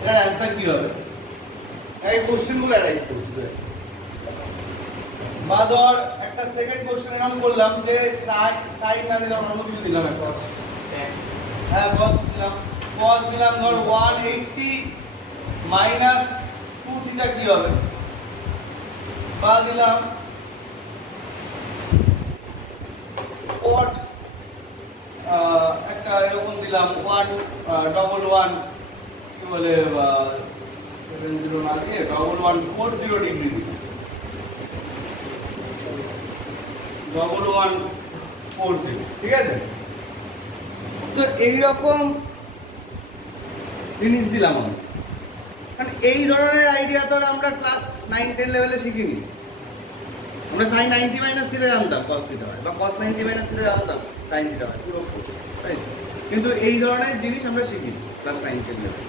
এটার অ্যান্সার কি হবে? এই কোশ্চেনগুলো অ্যারাইজ করছি। বা ধর একটা সেকেন্ড কোশ্চেন এরকম করলাম যে সাইন না দিলাম, অন্য কিছু দিলাম একটা, হ্যাঁ cos দিলাম, cos দিলাম ধর 180 মাইনাস 2 থিটা কি হবে? বা দিলাম cot একটা এরকম দিলাম 111 কি বলে 70 না দিয়ে 1140 ডিগ্রি দিলাম, 1140, ঠিক আছে? তো এইরকম জিনিস দিলাম আমি, কারণ এই ধরনের আইডিয়া তো আমরা ক্লাস 9-10 লেভেলে শিখিনি। আমরা sin 90 মাইনাস থিটা জানতাম cos থিটা হয়, বা cos 90 মাইনাস থিটা জানতাম sin থিটা হয়, পুরো রাইট। কিন্তু এই ধরনের জিনিস আমরা শিখিনি ক্লাস 9-10 লেভেলে।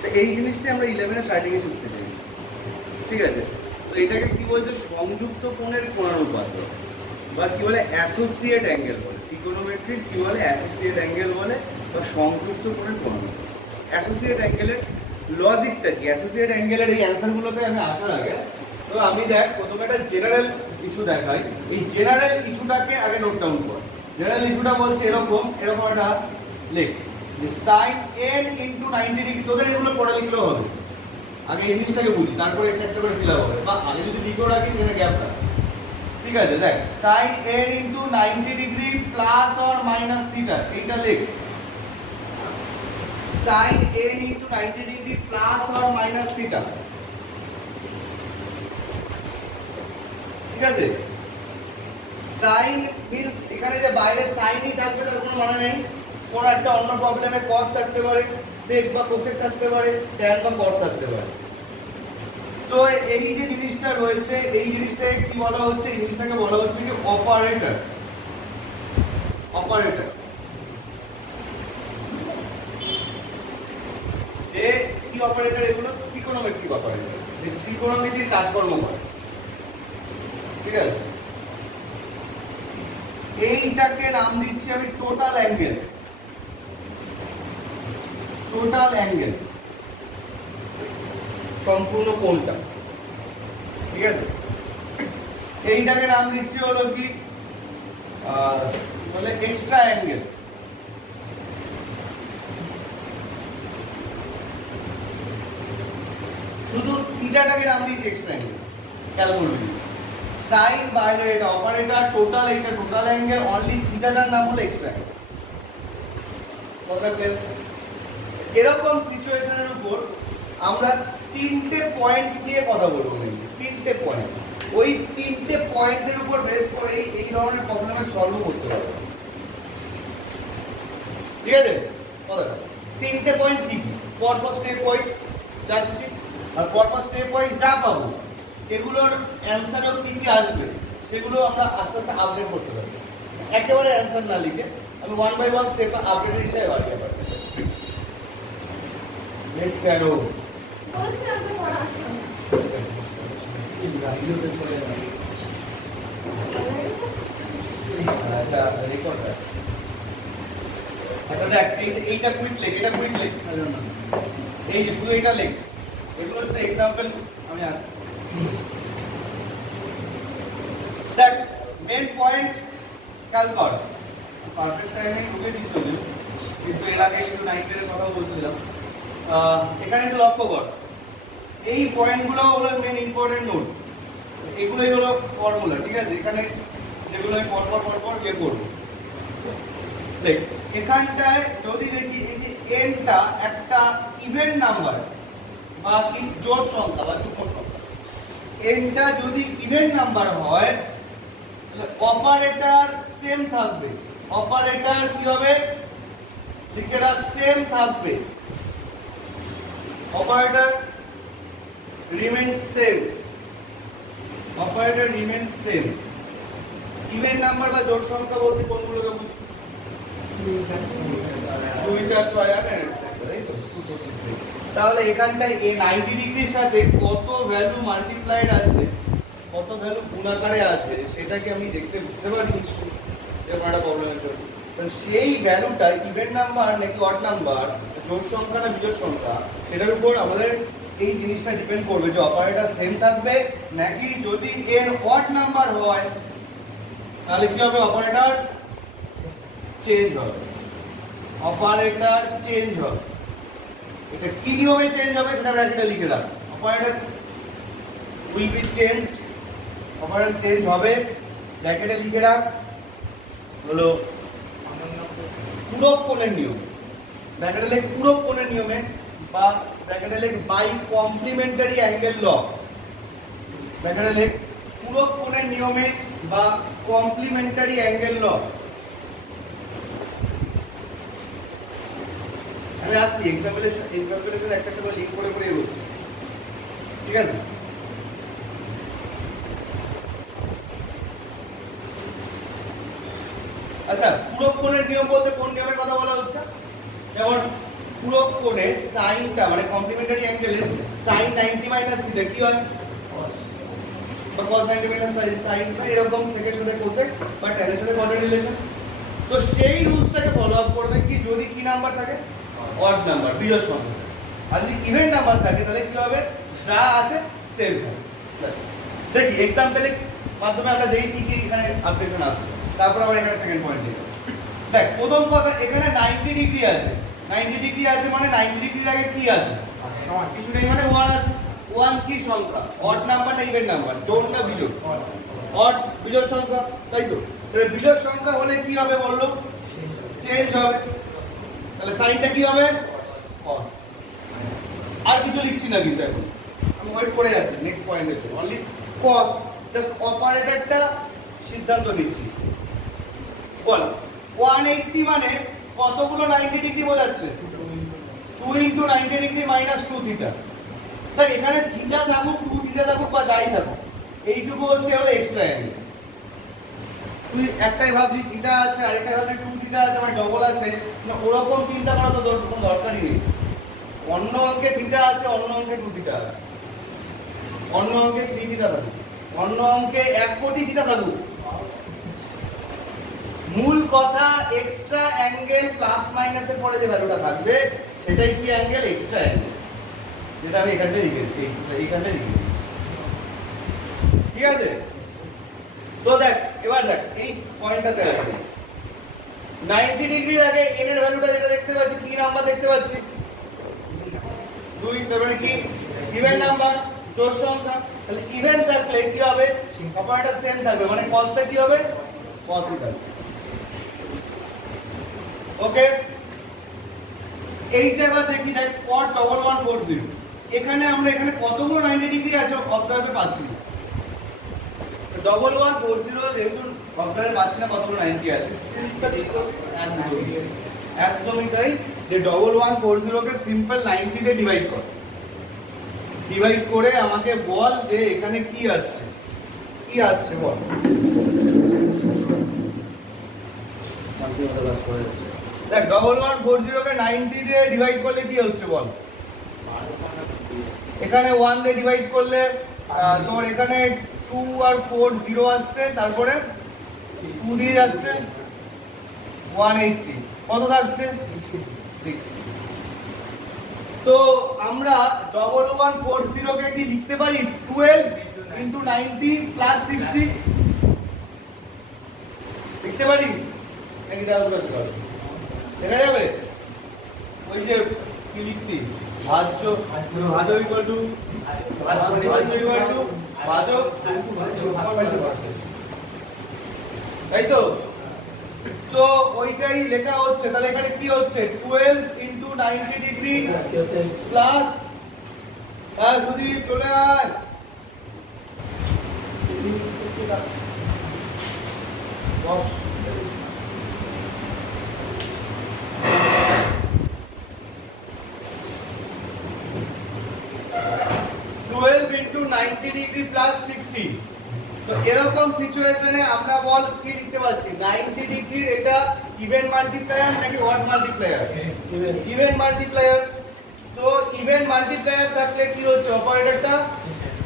তো এই জিনিসটা আমরা 11 এর স্টার্টিং এ শিখতে চাইছি, ঠিক আছে? তো এটাকে কি বলছে? সংযুক্ত কোণের কোণানুপাত, বা কি বলে অ্যাসোসিয়েট অ্যাঙ্গেল বলে। ট্রিগোনোমেট্রিক কি বলে? অ্যাসোসিয়েট অ্যাঙ্গেল বলে, বা সংযুক্ত কোণের কোণানুপাত। অ্যাসোসিয়েট অ্যাঙ্গেলের লজিকটা কি? অ্যাসোসিয়েট অ্যাঙ্গেলের এই অ্যান্সারগুলোতে আমি আসার আগে তো আমি দেখ প্রথমে একটা জেনারেল ইস্যু দেখাই। এই জেনারেল ইস্যুটাকে আগে নোট ডাউন কর। জেনারেল ইস্যুটা বলছে এরকম একটা লেখ যে sin n * 90 ডিগ্রি। তোদের এগুলো পড়ে লিখলেও হবে, আগে এই জিনিসটাকে বুঝি, তারপরে একটা একটা করে ফিল আপ হবে, বা আগে যদি লিখেও রাখি সেখানে গ্যাপ থাকে, ঠিক আছে? দেখ sin n * 90 degree plus or minus theta, এইটা লেখ। sin n * 90 degree plus or minus theta, ঠিক আছে? sin মিন্স এখানে যে বাইরে সাইনই থাকবে তার কোনো মানে নেই। কোন একটা অন্য প্রবলেমে cos থাকতে পারে, sec বা cosec থাকতে পারে, tan বা cot থাকতে পারে। তো এই যে জিনিসটা রয়েছে, এই জিনিসটাকে কি বলা হচ্ছে? এই জিনিসটাকে বলা হচ্ছে কি অপারেটর। অপারেটর যে কি অপারেটর? এগুলো ত্রিকোণমিতিক অপারেটর, যে ত্রিকোণমিতির কাজকর্ম করে, ঠিক আছে? এইটাকে নাম দিচ্ছি আমি টোটাল অ্যাঙ্গেল। টোটাল অ্যাঙ্গেল, সম্পূর্ণ কোণটা, ঠিক আছে? এইটাকে নাম দিচ্ছি হলো কি বলে এক্সট্রা অ্যাঙ্গেল। শুধু থিটাটাকে নাম দিচ্ছি এক্সট্রা অ্যাঙ্গেল। খেয়াল করবি সাইন বাইরে এটা অপারেটর, টোটাল এটা টোটাল অ্যাঙ্গেল, অনলি থিটাটার নাম হলো এক্সট্রা অ্যাঙ্গেল। এরকম সিচুয়েশনের উপর আমরা তিনটে পয়েন্ট নিয়ে কথা বলবো, তিনটে পয়েন্ট। ওই তিনটে পয়েন্টের উপর বেস করে এই ধরনের প্রবলেমের সলভ করতে পারবো, ঠিক আছে? কথাটা তিনটে পয়েন্ট কি কি? পরপর স্টেপ ওয়াইজ যাচ্ছি, আর পরপর স্টেপ ওয়াইজ যা পাবো এগুলোর অ্যান্সারও কি কি আসবে সেগুলো আমরা আস্তে আস্তে আপডেট করতে পারবো। একেবারে অ্যান্সার না লিখে আমি 1 বাই 1 স্টেপ আপডেট হিসেবে বাড়িয়ে পারবো। নেট কেন বলছিলাম তো পড়া আছে এইটা কুইক লেখ, এটা কুইক লেখ, এই যে শুধু এটা লেখ, এগুলো শুধু এক্সাম্পল আমি আসছি। দেখ মেন পয়েন্ট খেয়াল কর, পারফেক্ট টাইমে ঢুকে দিচ্ছ, কিন্তু এর আগে একটু 9 এর কথা বলছিলাম। এখানে একটু লক্ষ্য কর, এই পয়েন্টগুলো হলো মেন ইম্পর্টেন্ট নোট, এগুলোই হলো ফর্মুলা, ঠিক আছে? এখানে যেগুলো আমি পরপর ইয়ে করবো। দেখ এখানটায় যদি দেখি এই যে এনটা একটা ইভেন নাম্বার বা কি জোড় সংখ্যা বা যুগ্ম সংখ্যা, এনটা যদি ইভেন নাম্বার হয় তাহলে অপারেটর সেম থাকবে। অপারেটর কি হবে? লিখে রাখ, সেম থাকবে। Operator remains same. Operator remains same. Even number বা জোড় সংখ্যা বলতে কোনগুলোকে বুঝি? 2, 4, 6, 8 তাহলে এখানটায় এই 90 ডিগ্রির সাথে কত ভ্যালু মাল্টিপ্লাইড আছে, কত ভ্যালু গুণাকারে আছে সেটাকে আমি দেখতে বুঝতে পারি নিশ্চয়ই এরকম একটা প্রবলেমের জন্য। সেই ভ্যালুটা ইভেন নাম্বার নাকি অড নাম্বার, জোড় সংখ্যা না বিজোড় সংখ্যা, সেটার উপর আমাদের এই জিনিসটা ডিপেন্ড করবে যে অপারেটর সেম থাকবে নাকি যদি এর অড নাম্বার হয় তাহলে কি হবে, অপারেটর চেঞ্জ হবে। অপারেটর চেঞ্জ হবে, এটা কি নিয়মে চেঞ্জ হবে সেটা ব্র্যাকেটে লিখে রাখ। Operator will be changed, operator change হবে, ব্র্যাকেটে লিখে রাখ হলো পূরক কোণের নিয়ম। ব্র্যাকেটে লেখ পূরক কোণের নিয়মে, বা ব্র্যাকেটে লেখ বাই কমপ্লিমেন্টারি অ্যাঙ্গেল ল। ব্র্যাকেটে লেখ পূরক কোণের নিয়মে বা কমপ্লিমেন্টারি অ্যাঙ্গেল ল। আমি আসছি এক্সাম্পলের সাথে একটা একটা করে লিঙ্ক করে করে এগোচ্ছি, ঠিক আছে? আচ্ছা, পূরক কোণের নিয়ম বলতে কোন নিয়মের কথা বলা হচ্ছে? যেমন পূরক কোণে সাইনটা মানে কমপ্লিমেন্টারি অ্যাঙ্গেলে sin 90 মাইনাস থিটা কি হয়? cos, বা cos 90 মাইনাস sin, এরকম সেকের সাথে কোসেক বা ট্যানের সাথে কটের রিলেশন। তো সেই রুলসটাকে ফলো আপ করবে কি, যদি কি নাম্বার থাকে, অড নাম্বার, বিজোড় সংখ্যা। আর যদি ইভেন নাম্বার থাকে তাহলে কি হবে, যা আছে সেম হবে। ব্যাস, দেখি এক্সাম্পলের মাধ্যমে আমরা দেখি কি কি এখানে আপডেশন আসছে, তারপর আমরা এখানে সেকেন্ড পয়েন্ট দেখব। দেখ, প্রথম কথা, এখানে 90 ডিগ্রি আছে। 90 ডিগ্রি আছে মানে 90 ডিগ্রির আগে কি আছে? কিছু নেই মানে 1 আছে। 1 কি সংখ্যা? অড নাম্বার না ইভেন নাম্বার? জোড় না বিজোড়? অড, বিজোড় সংখ্যা, তাই তো? তাহলে বিজোড় সংখ্যা হলে কি হবে বললো? চেঞ্জ হবে। তাহলে সাইনটা কি হবে? cos। আর কিছু লিখছি না কিন্তু এখন, আমি ওয়েট করে যাচ্ছি নেক্সট পয়েন্টের জন্য। অনলি cos, জাস্ট অপারেটরটা সিদ্ধান্ত নিচ্ছি। বল 180 মানে কতগুলো 90 ডিগ্রি বোঝাচ্ছে? 2 * 90 ডিগ্রি মাইনাস 2 থিটা। তাই এখানে থিটা থাকুক, 2 থিটা থাকুক বা যাই থাকুক, এইটুকু হচ্ছে হলো এক্সট্রা অ্যাঙ্গেল। তুই একটাই ভাবলি থিটা আছে, আরেকটাই ভাবলি 2 থিটা আছে, মানে ডবল আছে, না ওরকম চিন্তা করা তো কোনো দরকারই নেই। অন্য অঙ্কে থিটা আছে, অন্য অঙ্কে 2 থিটা আছে, অন্য অঙ্কে 3 থিটা থাকুক, অন্য অঙ্কে 1 কোটি থিটা থাকুক, মূল কথা এক্সট্রা অ্যাঙ্গেল প্লাস মাইনাসের পরে যে ভ্যালুটা থাকবে সেটাই কি অ্যাঙ্গেল? এক্সট্রা অ্যাঙ্গেল, যেটা আমি এখানে লিখেছি, এইখানে লিখেছি, ঠিক আছে? তো দেখ, এবার দেখ এই পয়েন্টটাতে আছে 90 ডিগ্রির আগে n এর ভ্যালুটা যেটা দেখতে পাচ্ছি, কি নাম্বার দেখতে পাচ্ছি? 2, তার মানে কি ইভেন নাম্বার, জোড় সংখ্যা। তাহলে ইভেন থাকলে কি হবে? অপারেটর সেম থাকবে, মানে cosটা কি হবে? cos থাকবে। ওকে, এইটা এবার দেখি, দেখ cot 1140। এখানে আমরা এখানে কতগুলো 90 ডিগ্রি আছে অবজার্ভে পাচ্ছি না। 1140 যেহেতু অবজার্ভে পাচ্ছি না কতগুলো 90 আছে, সিম্পল একদমই তাই, যে 1140 কে সিম্পল 90 দিয়ে ডিভাইড কর। ডিভাইড করে আমাকে বল যে এখানে কি আসছে, কি আসছে বল। দেখ 1140 কে 90 দিয়ে ডিভাইড করলে কি হচ্ছে বল? এখানে 1 দিয়ে ডিভাইড করলে তোর এখানে 2 আর 4 0 আসছে, তারপরে 2 দিয়ে যাচ্ছে 180, কত থাকছে? 60। তো আমরা 1140 কে কি লিখতে পারি 12 * 90 + 60 লিখতে পারি নাকি? দেখা যাবে ওই যে কি লিখতি, ভাজ্য ইকুয়াল টু ভাজক, তাই তো? তো ওইটাই লেখা হচ্ছে। তাহলে এখানে কি হচ্ছে? 12 * 90 ডিগ্রি প্লাস, যদি চলে আয় 10 12 * 90 ডিগ্রি প্লাস 60। তো এরকম সিচুয়েশনে আমরা বল কি লিখতে পাচ্ছি? 90 ডিগ্রির এটা ইভেন মাল্টিপ্লায়ার নাকি অড মাল্টিপ্লায়ার? Even multiplier. তো ইভেন মাল্টিপ্লায়ার থাকলে কি হচ্ছে? অপারেটরটা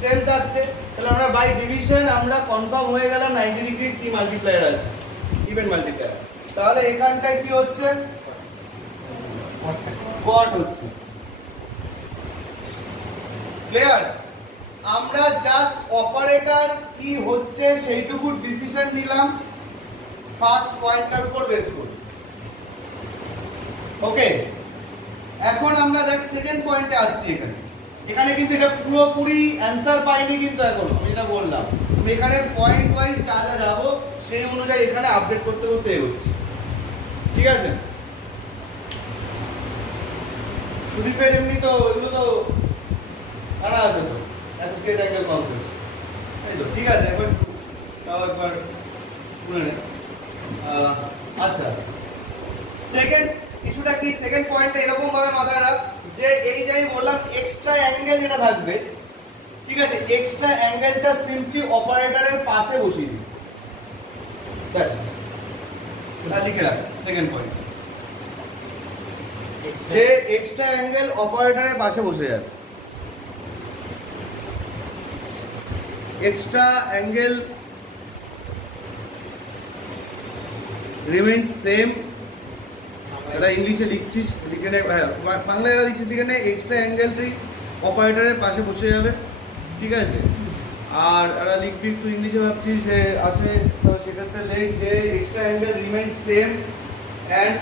সেম থাকছে। তাহলে আমরা বাই ডিভিশন আমরা কনফার্ম হয়ে গেলাম 90 ডিগ্রির কি মাল্টিপ্লায়ার আছে, ইভেন মাল্টিপ্লায়ার। তাহলে এখানটায় কি হচ্ছে? কট হচ্ছে। ক্লিয়ার? আমরা জাস্ট অপারেটর কি হচ্ছে সেইটুকু ডিসিশন নিলাম ফার্স্ট পয়েন্টটার উপর বেস করে। ওকে, এখন আমরা দেখ সেকেন্ড পয়েন্টে আসছি। এখানে কিন্তু এটা পুরোপুরি অ্যান্সার পাইনি কিন্তু এখন আমি এটা বললাম। আমি এখানে পয়েন্ট ওয়াইজ যা যা যাবো সেই অনুযায়ী এখানে আপডেট করতে করতে এগোচ্ছি, ঠিক আছে? সুদীপের এমনি তো এগুলো তো জানা আছে তো, অ্যাসোসিয়েট অ্যাঙ্গেল কনসেপ্ট, তাই তো? ঠিক আছে, একবার তাও একবার শুনে নে। আচ্ছা, সেকেন্ড ইস্যুটা কি? সেকেন্ড পয়েন্টটা এরকম ভাবে মাথায় রাখ যে এই যে আমি বললাম এক্সট্রা অ্যাঙ্গেল যেটা থাকবে, ঠিক আছে, এক্সট্রা অ্যাঙ্গেলটা সিম্পলি অপারেটরের পাশে বসিয়ে দিই, ব্যাস। এটা লিখে রাখ সেকেন্ড পয়েন্ট, যে এক্সট্রা অ্যাঙ্গেল অপারেটরের পাশে বসে যাবে। Extra angle remains same. এটা ইংলিশে লিখছিস, লিখে নে, বাংলায় এটা লিখছিস, লিখে নে এক্সট্রা অ্যাঙ্গেলটি অপারেটরের পাশে বসে যাবে, ঠিক আছে? আর এটা লিখবি একটু ইংলিশে ভাবছিস যে আছে, তো সেক্ষেত্রে লেখ যে extra angle remains same and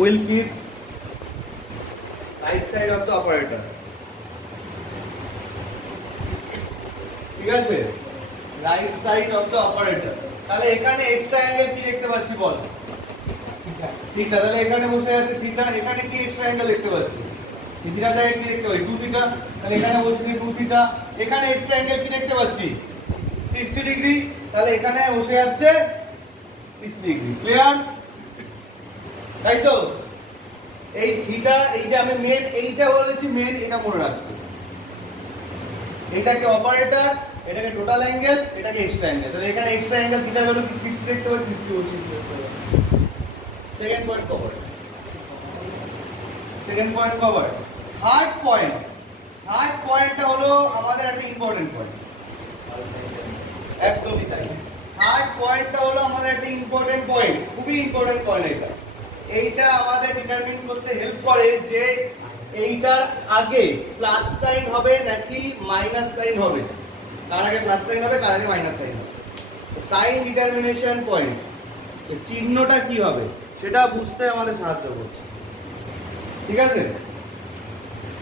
will keep right side of the operator, ঠিক আছে? Right side of the operator. তাহলে এখানে এক্সট্রা অ্যাঙ্গেল কি দেখতে পাচ্ছি বল? থিটা। তাহলে এখানে বসে আছে থিটা, এখানে কি এক্সট্রা অ্যাঙ্গেল দেখতে পাচ্ছি? থিটা জায়গায় কি দেখতে পাচ্ছি? 2 থিটা। তাহলে এখানে বসে 2 থিটা। এখানে এক্সট্রা অ্যাঙ্গেল কি দেখতে পাচ্ছি? 60 ডিগ্রি। তাহলে এখানে বসে যাচ্ছে 60 ডিগ্রি। ক্লিয়ার? তাই তো? এই থিটা, এই যে আমি মেন এইটা বলেছি, মেন এটা মনে রাখতে। এটাকে অপারেটর, এটাকে টোটাল অ্যাঙ্গেল, এটাকে এক্সট্রা অ্যাঙ্গেল। তাহলে এখানে এক্সট্রা অ্যাঙ্গেল থিটা হলো কি 60 দেখতে পাচ্ছি, 60 বসিয়ে দিতে হবে। Second point cover. Second point cover. Third point, third পয়েন্টটা হলো আমাদের একটা ইম্পর্টেন্ট পয়েন্ট। একদমই তাই। থার্ড পয়েন্টটা হলো আমাদের একটা ইম্পর্টেন্ট পয়েন্ট, খুবই ইম্পর্টেন্ট পয়েন্ট এটা। এইটা আমাদের ডিটারমিন করতে হেল্প করে যে এইটার আগে প্লাস সাইন হবে নাকি মাইনাস সাইন হবে, কার আগে প্লাস সাইন হবে কার আগে মাইনাস সাইন হবে। সাইন ডিটারমিনেশন পয়েন্ট, চিহ্নটা কি হবে সেটা বুঝতে আমাদের সাহায্য করছে, ঠিক আছে?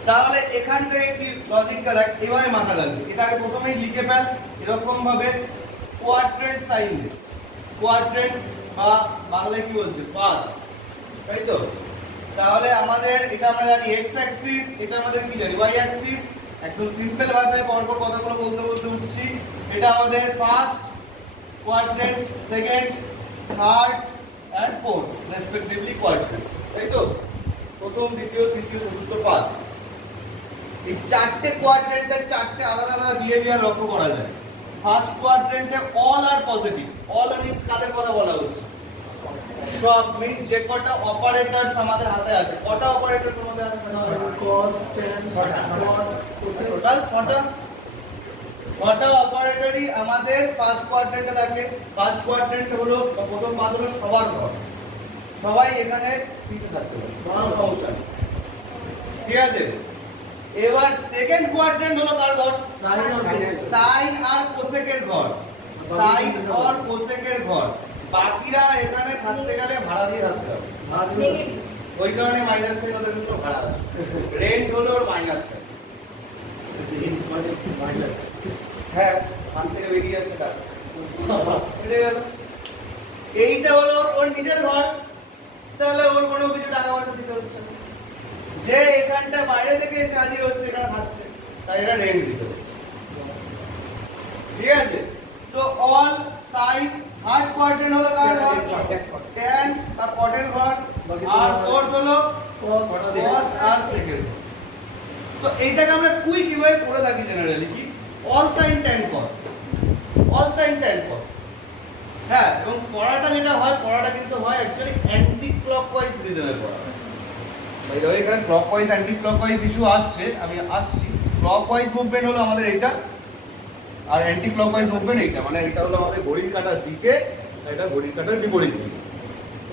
তাহলে এখান থেকে কি লজিকটা দেখ, এভাবে মাথা রাখবে। এটাকে প্রথমেই লিখে ফেল এরকম ভাবে, কোয়াড্রেন্ট সাইন দে। কোয়াড্রেন্ট বা বাংলায় কি বলছে? পাদ, তাই তো? তাহলে আমাদের এটা আমরা জানি এক্স অ্যাক্সিস, এটা আমাদের কি জানি ওয়াই অ্যাক্সিস। একদম সিম্পল ভাষায় পরপর কথাগুলো বলতে বলতে উঠছি। এটা আমাদের first quadrant, second, third and fourth respectively quadrants, তাই তো? প্রথম, দ্বিতীয়, তৃতীয়, চতুর্থ পাদ। এই চারটে কোয়াড্রেন্টের চারটে আলাদা আলাদা বিহেভিয়ার লক্ষ্য করা যায়। ফার্স্ট কোয়াড্রেন্টে অল আর পজিটিভ। অল মিন্স কাদের কথা বলা হচ্ছে? সব, মিন্স যে কটা অপারেটরস আমাদের হাতে আছে। কটা অপারেটরস আমাদের হাতে আছে? cos tan টোটাল 6টা। 6টা অপারেটরই আমাদের ফার্স্ট কোয়াড্রেন্টে থাকে। ফার্স্ট কোয়াড্রেন্ট হলো প্রথম পাদ হলো সবার ঘর, সবাই এখানে পিছে থাকতে পারে, কোনো সমস্যা নেই, ঠিক আছে? এবার সেকেন্ড কোয়াড্রেন্ট হলো কার ঘর? সাইন আর কোসেকের ঘর। সাইন আর কোসেকের ঘর। বাকিরা এখানে থাকতে গেলে ভাড়া দিয়ে থাকতে হবে, ওই কারণে মাইনাস সাইন ওদের উপর ভাড়া আছে। রেন্ট হলো ওর মাইনাস সাইন। হ্যাঁ, খান থেকে বেরিয়ে যাচ্ছে টাকা। এইটা হলো ওর নিজের ঘর, তাহলে ওর কোনো কিছু টাকা পয়সা দিতে হচ্ছে না। যে এখানটা বাইরে থেকে এসে হাজির হচ্ছে, এখানে থাকছে, তাই এটা রেন্ট দিতে হচ্ছে, ঠিক আছে? তো অল সাইন। থার্ড কোয়াড্রেন্ট হলো কার ঘর? ট্যান আর কটের ঘর। আর ফোর্থ হলো কস আর সেকেন্ড। তো এইটাকে আমরা কুইক কিভাবে পড়ে থাকি জেনারেলি কি? অল সাইন ট্যান কস, অল সাইন ট্যান কস। হ্যাঁ, এবং পড়াটা যেটা হয়, পড়াটা কিন্তু হয় অ্যাকচুয়ালি অ্যান্টি ক্লকওয়াইজ রিদমে পড়া হয়। এই ধরো এখানে ক্লকওয়াইজ অ্যান্টি ক্লকওয়াইজ ইস্যু আসছে, আমি আসছি। ক্লকওয়াইজ মুভমেন্ট হলো আমাদের এইটা, আর অ্যান্টি ক্লকওয়াইজ মুভমেন্ট এইটা, মানে এটা হলো আমাদের ঘড়ির কাঁটার দিকে, এটা ঘড়ির কাঁটার বিপরীত দিকে।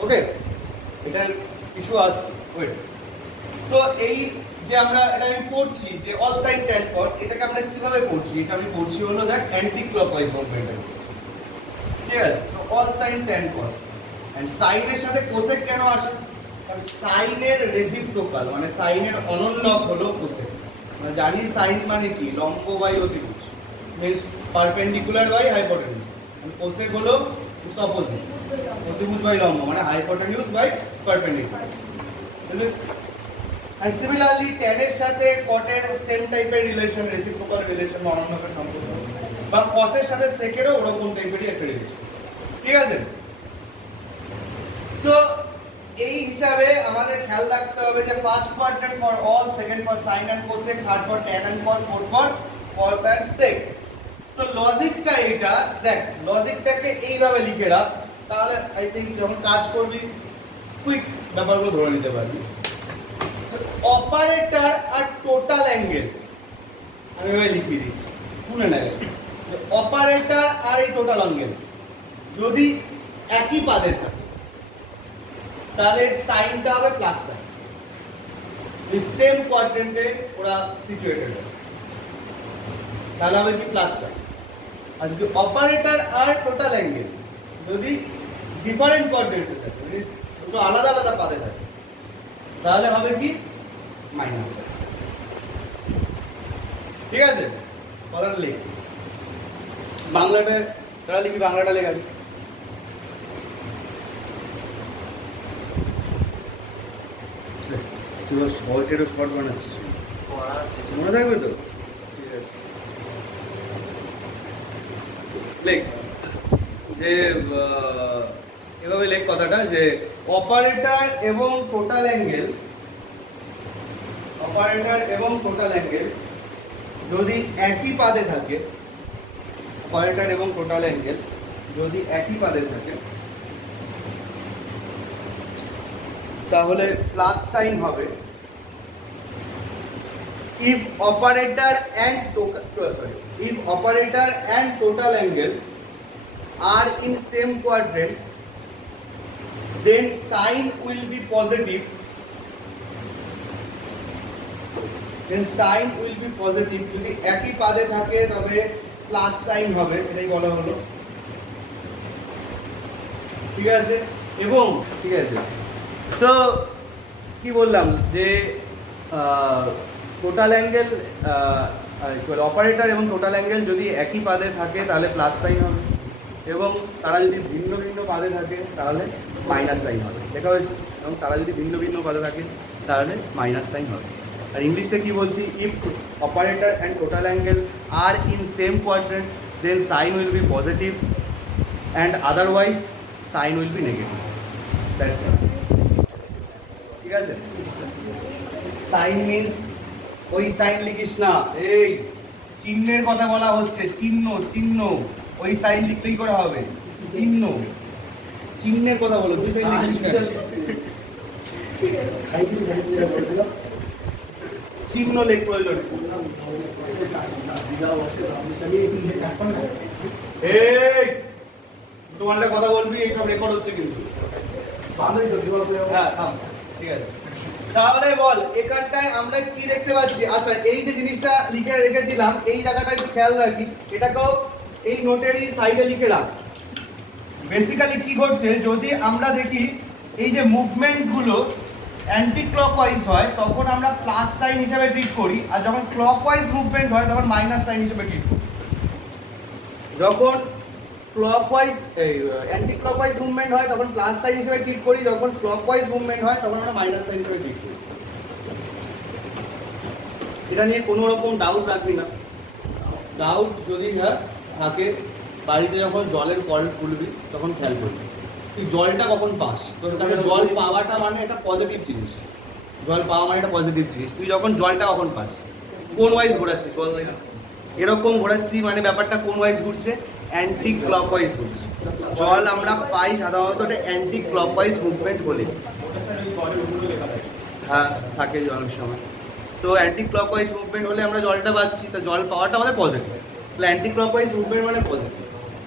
ওকে, এটার কিছু আসছে ওয়েট। তো এই যে আমরা এটা আমি পড়ছি যে অল সাইন tan cos, এটাকে আমরা কিভাবে পড়ছি? এটা আমি পড়ছি হলো দেখ অ্যান্টি ক্লকওয়াইজ মুভমেন্টে, ঠিক আছে? তো all sine tan cos and সাইনের সাথে কোসেক কেন আসে? কারণ সাইনের রেসিপ্রোকাল মানে সাইনের অনন্যক হলো কোসেক। আমরা জানি সাইন মানে কি, লম্ব বাই অতিভুজ, মিন্স পারপেন্ডিকুলার বাই হাইপোটেনিউজ, আর কোসেক হলো অপোজিট, অতিভুজ বাই লম্ব মানে hypotenuse by perpendicular. And similarly tan এর সাথে cot এর সেম টাইপের রিলেশন, রেসিপ্রোকাল রিলেশন বা অনন্যকের সম্পর্ক, বা cos এর সাথে sec এরও ওরকম টাইপেরই একটা রিলেশন, ঠিক আছে? তো এই হিসাবে আমাদের খেয়াল রাখতে হবে যে first quadrant for all, second for sine and cosec, third for tan and cot, fourth for cos and sec। তো লজিকটা এটা দেখ, লজিকটাকে এইভাবে লিখে রাখ, তাহলে আই থিংক যখন কাজ করবি কুইক ব্যাপারগুলো ধরে নিতে পারবি। অপারেটর আর টোটাল অ্যাঙ্গেল আমি এভাবে লিখে দিচ্ছি, শুনে নেবে। অপারেটর আর এই টোটাল অ্যাঙ্গেল যদি একই পাদে থাকে তাহলে সাইনটা হবে প্লাস সাইন, এই সেম কোয়াড্রেন্টে ওরা সিচুয়েটেড হবে, তাহলে হবে কি প্লাস সাইন। আর যদি অপারেটর আর টোটাল অ্যাঙ্গেল যদি ডিফারেন্ট কোয়াড্রেন্টে থাকে, মানে দুটো আলাদা আলাদা পাদে থাকে, তাহলে হবে কি মাইনাস সাইন, ঠিক আছে? কথাটা লিখ, বাংলাটা তারা লিখবি, বাংলাটা লেখাবি। তুই শর্টেরও শর্ট বানাচ্ছিস, মনে থাকবে তো? ঠিক আছে, লেখ যে এভাবে লেখ কথাটা যে অপারেটর এবং টোটাল অ্যাঙ্গেল, অপারেটর এবং টোটাল অ্যাঙ্গেল যদি একই পাদে থাকে, অপারেটর এবং টোটাল অ্যাঙ্গেল যদি একই পাদে থাকে তাহলে প্লাস সাইন হবে if operator and total angle are in same quadrant, then sign will be positive, যদি একই পাদে থাকে তবে প্লাস সাইন হবে, এটাই বলা হলো, ঠিক আছে? এবং ঠিক আছে, তো কি বললাম যে টোটাল অ্যাঙ্গেল, অপারেটর এবং টোটাল অ্যাঙ্গেল যদি একই পাদে থাকে তাহলে প্লাস সাইন হবে, এবং তারা যদি ভিন্ন ভিন্ন পাদে থাকে তাহলে মাইনাস সাইন হবে, দেখা হয়েছে? এবং তারা যদি ভিন্ন ভিন্ন পাদে থাকে তাহলে মাইনাস সাইন হবে। আর ইংলিশটা কি বলছি? If operator and total angle are in same quadrant then sine will be positive and otherwise sine will be negative, that's it, ঠিক আছে? সাইন মিন্স ওই সাইন লিখিস না, এই চিহ্নের কথা বলা হচ্ছে, চিহ্ন, চিহ্ন, ওই সাইন লিখলেই করে হবে, চিহ্ন, চিহ্নের কথা বলো, তুই সাইন লিখিস না, চিহ্ন লেখ প্রয়োজন। এই তোমার কথা বলবি, এইসব রেকর্ড হচ্ছে কিন্তু, হ্যাঁ ঠিক আছে। তাহলে বল এখানটায় আমরা কি দেখতে পাচ্ছি? আচ্ছা, এই যে জিনিসটা লিখে রেখেছিলাম এই জায়গাটা একটু খেয়াল রাখি, এটাকেও এই নোটেরই সাইডে লিখে রাখ। বেসিক্যালি কি ঘটছে, যদি আমরা দেখি এই যে মুভমেন্ট গুলো অ্যান্টি ক্লকওয়াইজ হয় তখন আমরা প্লাস সাইন হিসেবে ট্রিট করি, আর যখন ক্লকওয়াইজ মুভমেন্ট হয় তখন মাইনাস সাইন হিসেবে ট্রিট করি। যখন ক্লকওয়াইজ অ্যান্টি ক্লকওয়াইজ মুভমেন্ট হয় তখন প্লাস সাইন হিসেবে ট্রিট করি, যখন ক্লকওয়াইজ মুভমেন্ট হয় তখন আমরা মাইনাস সাইন হিসেবে ট্রিট করি। এটা নিয়ে কোনো রকম ডাউট রাখবি না। ডাউট যদি না থাকে বাড়িতে যখন জলের কল খুলবি তখন খেয়াল করবি তুই জলটা কখন পাস। তোর কাছে জল পাওয়াটা মানে একটা পজিটিভ জিনিস, জল পাওয়া মানে একটা পজিটিভ জিনিস। তুই যখন জলটা কখন পাস, কোন ওয়াইজ ঘোরাচ্ছিস বল না? এরকম ঘোরাচ্ছি মানে ব্যাপারটা কোন ওয়াইজ ঘুরছে? অ্যান্টি ক্লকওয়াইজ ঘুরছে। জল আমরা পাই সাধারণত এটা অ্যান্টি ক্লকওয়াইজ মুভমেন্ট বলে, হ্যাঁ থাকে জলের সময়। তো অ্যান্টি ক্লকওয়াইজ মুভমেন্ট হলে আমরা জলটা পাচ্ছি, তো জল পাওয়াটা আমাদের পজিটিভ। তাহলে অ্যান্টি ক্লকওয়াইজ মুভমেন্ট মানে পজিটিভ।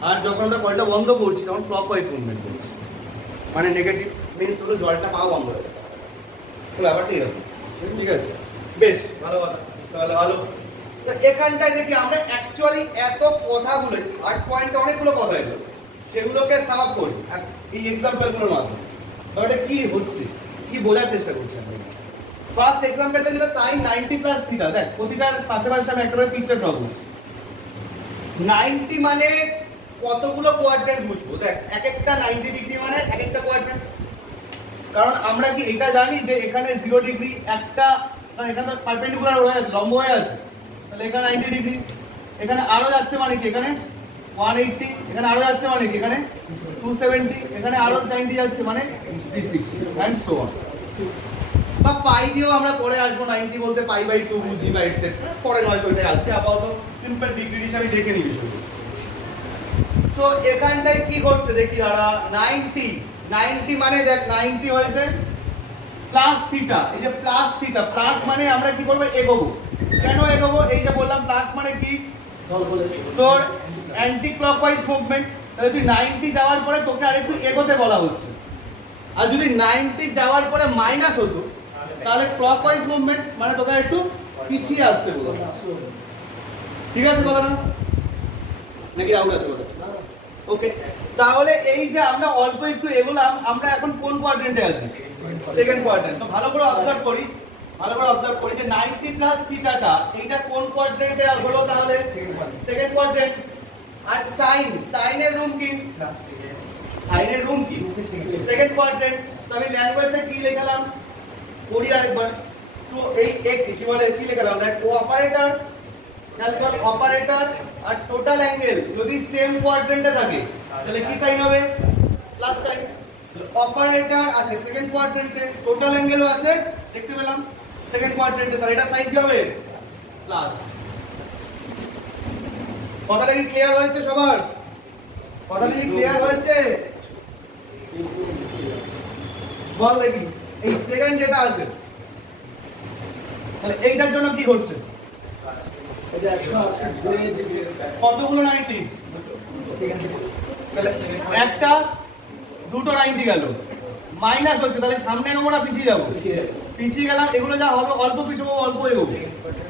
আর যখন আমরা কলটা বন্ধ করছি তখন ক্লকওয়াইজ মুভমেন্ট করছি, মানে নেগেটিভ, মিনস হলো জলটা পাওয়া বন্ধ হয়ে যাবে। ব্যাপারটা এরকম, ঠিক আছে? বেশ ভালো কথা, তাহলে ভালো। তো এখানটায় দেখি আমরা অ্যাকচুয়ালি এত কথাগুলো, 8 পয়েন্টে অনেকগুলো কথা এলো, সেগুলোকে সাম আপ করি আর এই এক্সাম্পলগুলোর মাধ্যমে। তাহলে কি হচ্ছে, কি বোঝার চেষ্টা করছি আমরা? ফার্স্ট এক্সাম্পলটা ছিল sin 90 প্লাস থিটা। দেখ প্রতিটার পাশাপাশি আমি একটা করে পিকচার ড্র করছি। 90 মানে কতগুলো কোয়াড্রেন্ট বুঝবো? দেখ এক একটা 90 ডিগ্রি মানে এক একটা কোয়াড্রেন্ট। কারণ আমরা কি এটা জানি যে এখানে 0 ডিগ্রি একটা, কারণ এখানে তো পারপেন্ডিকুলার হয়ে আছে, লম্ব হয়ে আছে, তাহলে এখানে 90 ডিগ্রি। এখানে আরো যাচ্ছে মানে কি এখানে 180, এখানে আরো যাচ্ছে মানে কি এখানে 270, এখানে আরো 90 যাচ্ছে মানে 360 এন্ড সো অন। বা পাই দিয়েও আমরা পরে আসবো, 90 বলতে পাই বাই 2 বুঝি বা এটসেট্রা, পরে নয় তো এটা আসছে, আপাতত সিম্পল ডিগ্রি হিসাবে দেখে নিই বিষয়টা। তো এখানটায় কি করছে দেখি দাঁড়া, 90 মানে দেখ 90 হয়েছে প্লাস থিটা। এই যে প্লাস থিটা, প্লাস মানে আমরা কি করবো, এগোবো। কেন এগোবো? এই যে বললাম প্লাস মানে কি, তোর অ্যান্টি ক্লকওয়াইজ মুভমেন্ট। তাহলে তুই 90 যাওয়ার পরে তোকে আরেকটু এগোতে বলা হচ্ছে। আর যদি 90 যাওয়ার পরে মাইনাস হতো তাহলে ক্লকওয়াইজ মুভমেন্ট, মানে তোকে একটু পিছিয়ে আসতে বলা হচ্ছে। ঠিক আছে কথা না? নাকি আউট আছে কথা? ওকে, তাহলে এই যে আমরা অল্প একটু এগোলাম, আমরা এখন কোন কোয়াড্রেন্টে আছি? Second quadrant. তো ভালো করে অবজার্ভ করি, যে 90 প্লাস থিটাটা এইটা কোন কোয়াড্রেন্টে হলো? তাহলে সেকেন্ড কোয়াড্রেন্ট। আর সাইনের রুম কি? Second quadrant. তো আমি ল্যাঙ্গুয়েজটা কি লিখলাম পড়ি আরেকবার। তো এই কি বলে, কি লিখলাম দেখ, অপারেটর, ক্যালকুলেট অপারেটর আর টোটাল অ্যাঙ্গেল যদি সেম কোয়াড্রেন্টে থাকে তাহলে কি সাইন হবে? Plus sign. অপারেটর আছে সেকেন্ড কোয়াড্রেন্টে, টোটাল অ্যাঙ্গেলও আছে দেখতে পেলাম সেকেন্ড কোয়াড্রেন্টে, তাহলে এটা সাইন কি হবে? প্লাস। কথাটা কি ক্লিয়ার হয়েছে সবার? কথাটা কি ক্লিয়ার হয়েছে? বল দেখি, এই সেকেন্ড যেটা আছে তাহলে এইটার জন্য কি করছে? কতগুলো 90? একটা দুটো 90 গেল, মাইনাস হচ্ছে, তাহলে সামনে নেবো না পিছিয়ে যাবো? পিছিয়ে গেলাম। এগুলো যা হবে অল্প পিছবো অল্প এগোবো।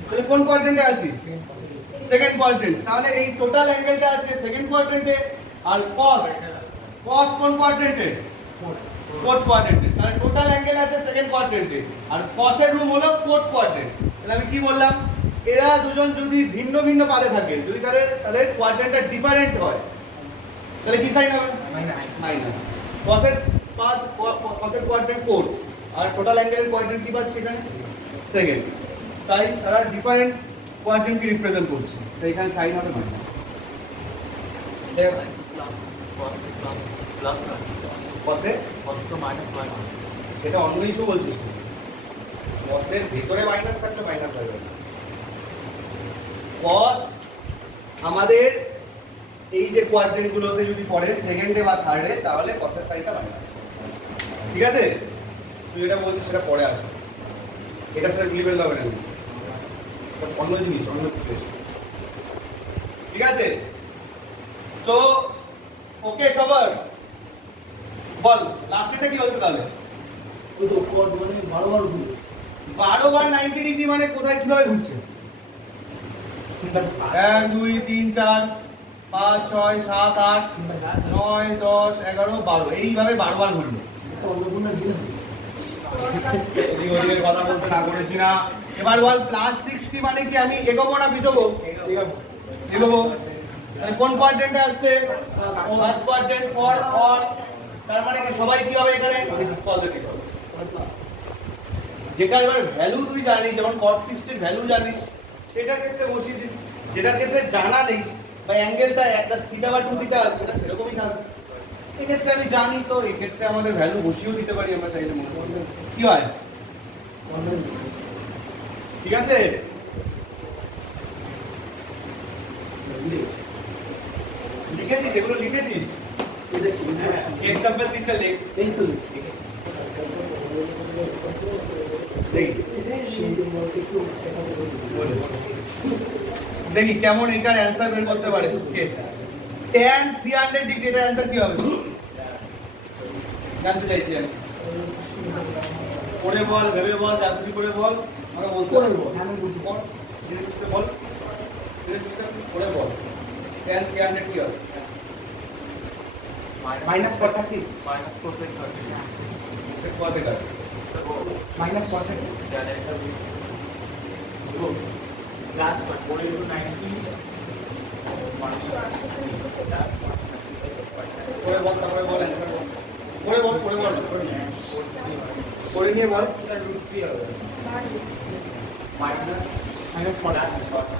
তাহলে কোন কোয়াড্রেন্টে আছি? Second quadrant. তাহলে এই টোটাল অ্যাঙ্গেলটা আছে সেকেন্ড কোয়াড্রেন্টে, আর কস কোন কোয়াড্রেন্টে? ফোর্থ কোয়াড্রেন্টে। তাহলে টোটাল অ্যাঙ্গেল আছে সেকেন্ড কোয়াড্রেন্টে, আর কসের রুম হলো ফোর্থ কোয়াড্রেন্ট। তাহলে আমি কি বললাম, এরা দুজন যদি ভিন্ন ভিন্ন পাদে থাকে, যদি তাদের কোয়াড্রেন্টটা ডিফারেন্ট হয় তাহলে কি সাইন হবে? মাইনাস। কসের কোয়াড্রেন্ট 4 আর টোটাল অ্যাঙ্গেলের কোয়াড্রেন্ট কি পাচ্ছি এখানে? সেকেন্ড। তাই তারা ডিফারেন্ট কোয়াড্রেন্টকে রিপ্রেজেন্ট করছে, তাই এখানে সাইন হবে মাইনাস। এটা অন্য ইস্যু বলছিস, কসের ভিতরে মাইনাস থাকলে মাইনাস হয়ে যাবে। কস আমাদের এই যে কোয়াড্রেন্ট গুলোতে যদি পড়ে সেকেন্ডে বা থার্ডে, তাহলে কসের সাইনটা মাইনাস। ঠিক আছে? তুই যেটা বলছিস সেটা পরে আসে, এটার সাথে গুলি বের হবে না, অন্য জিনিস, অন্য সিচুয়েশন। ঠিক আছে? তো ওকে সবার বল, লাস্টেরটা কি হচ্ছে তাহলে? ওই তো কোড মানে 12 বার 90 ডিগ্রি মানে কোথায় কিভাবে ঘুরছে? 1 2 3 4 5 6 7 8 9 10 11 12 এইভাবে 12 বার ঘুরবে। ওদিকে কথা বলতে না করেছি না। এবার বল প্লাস 60 মানে কি, আমি এগোবো না পিছবো? এগোবো। তাহলে কোন কোয়াড্রেন্টে আসছে? First quadrant for all. তার মানে কি সবাই কি হবে এখানে? পজিটিভ হবে। যেটা এবার ভ্যালু তুই জানিস, যেমন cos 60 এর ভ্যালু জানিস, সেটার ক্ষেত্রে বসিয়ে দিবি। যেটার ক্ষেত্রে জানা নেই বা অ্যাঙ্গেলটা একটা থিটা বা 2 থিটা আছে, সেটা সেরকমই থাকবে। এই ক্ষেত্রে আমি জানি, তো এই ক্ষেত্রে আমাদের ভ্যালু বসিয়েও দিতে পারি আমরা চাইলে, মনে করি কি হয়? ঠিক আছে? লিখেছিস এগুলো? লিখেছিস? এটা কি এক্সাম্পল তিনটা লিখ। এই তো লিখছি। দেখি কেমন এটার অ্যান্সার বের করতে পারে। tan 300 ডিগ্রি এটার অ্যান্সার কি হবে জানতে চাইছি আমি। করে বল, ভেবে বল, যা খুশি করে বল, আমরা বলতে করে পারি। বল, আমি বলছি। বল, ধীরে সুস্থে বল, ধীরে সুস্থে করে বল। 10 কে 100 কি হবে? মাইনাস 40 माइनस कोसेक 30 সে কোয়াতে কাটে। Minus 40 plus 40 to 90 minus plus করে বল, তারপরে বল অ্যানসার বল। করে বল, করে বল, করে নিয়ে বল। रूट 3 হবে माइनस মাইনাস 40 प्लस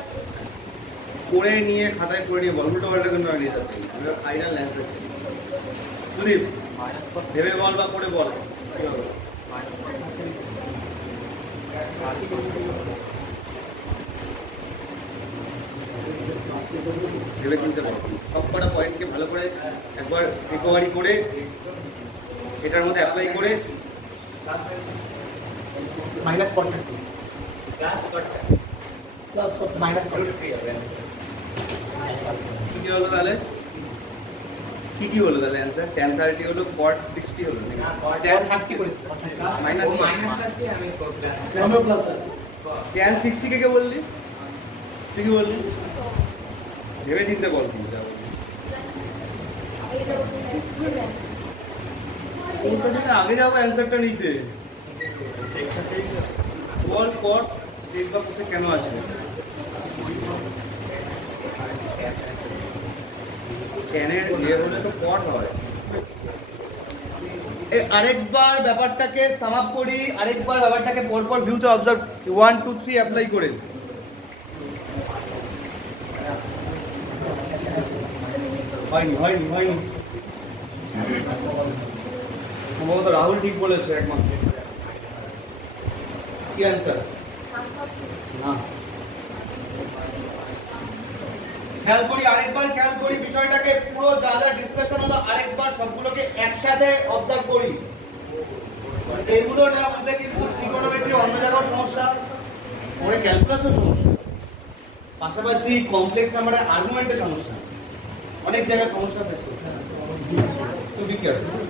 করে নিয়ে খাতায় করে নিয়ে বল, উল্টো পাল্টা কিন্তু নিয়ে যাচ্ছে। আমরা ফাইনাল অ্যানসার চাই। সুদীপ, माइनस पर ভেবে বল বা করে বল কি হবে? माइनस ভেবে চিন্তে বল। সব কটা পয়েন্টকে ভালো করে একবার রিকভারি করে এটার মধ্যে অ্যাপ্লাই করে মাইনাস 40 प्लस कट প্লাস 40 মাইনাস 40 रूट 3 হবে কি কি হলো তাহলে? কি কি হলো তাহলে অ্যান্সার? tan 30 হলো, cot 60 হলো নাকি? না, cot tan 60 করেছি মাইনাস माइनस करके हमें प्लस আমরা প্লাস আছে tan 60 কে বললি? তুই কি বললি? ভেবে চিন্তে বল কিন্তু যা বললি। কোনটা থেকে আগে যাবো অ্যান্সারটা নিতে? বল cot sec বা cosec কেন আসবে? tan এর ইয়ে হলে তো cot হয়। আরেকবার ব্যাপারটাকে সাম আপ করি, আরেকবার ব্যাপারটাকে পরপর ভিউতে অবজার্ভ 1 2 3 অ্যাপ্লাই করে। হয়নি হয়নি হয়নি সম্ভবত রাহুল ঠিক বলেছে একমাত্র। কি অ্যান্সার? না, খেয়াল করি, আরেকবার খেয়াল করি বিষয়টাকে, পুরো যা যা ডিসকাশন হলো আরেকবার সবগুলোকে একসাথে অবজার্ভ করি। এগুলো না বুঝলে কিন্তু ত্রিকোণমিতি অন্য জায়গায় সমস্যা, পরে ক্যালকুলাসও সমস্যা, পাশাপাশি কমপ্লেক্স নাম্বারের আর্গুমেন্টে সমস্যা, অনেক জায়গায় সমস্যা ফেস করতে হয়। তো বি কেয়ারফুল।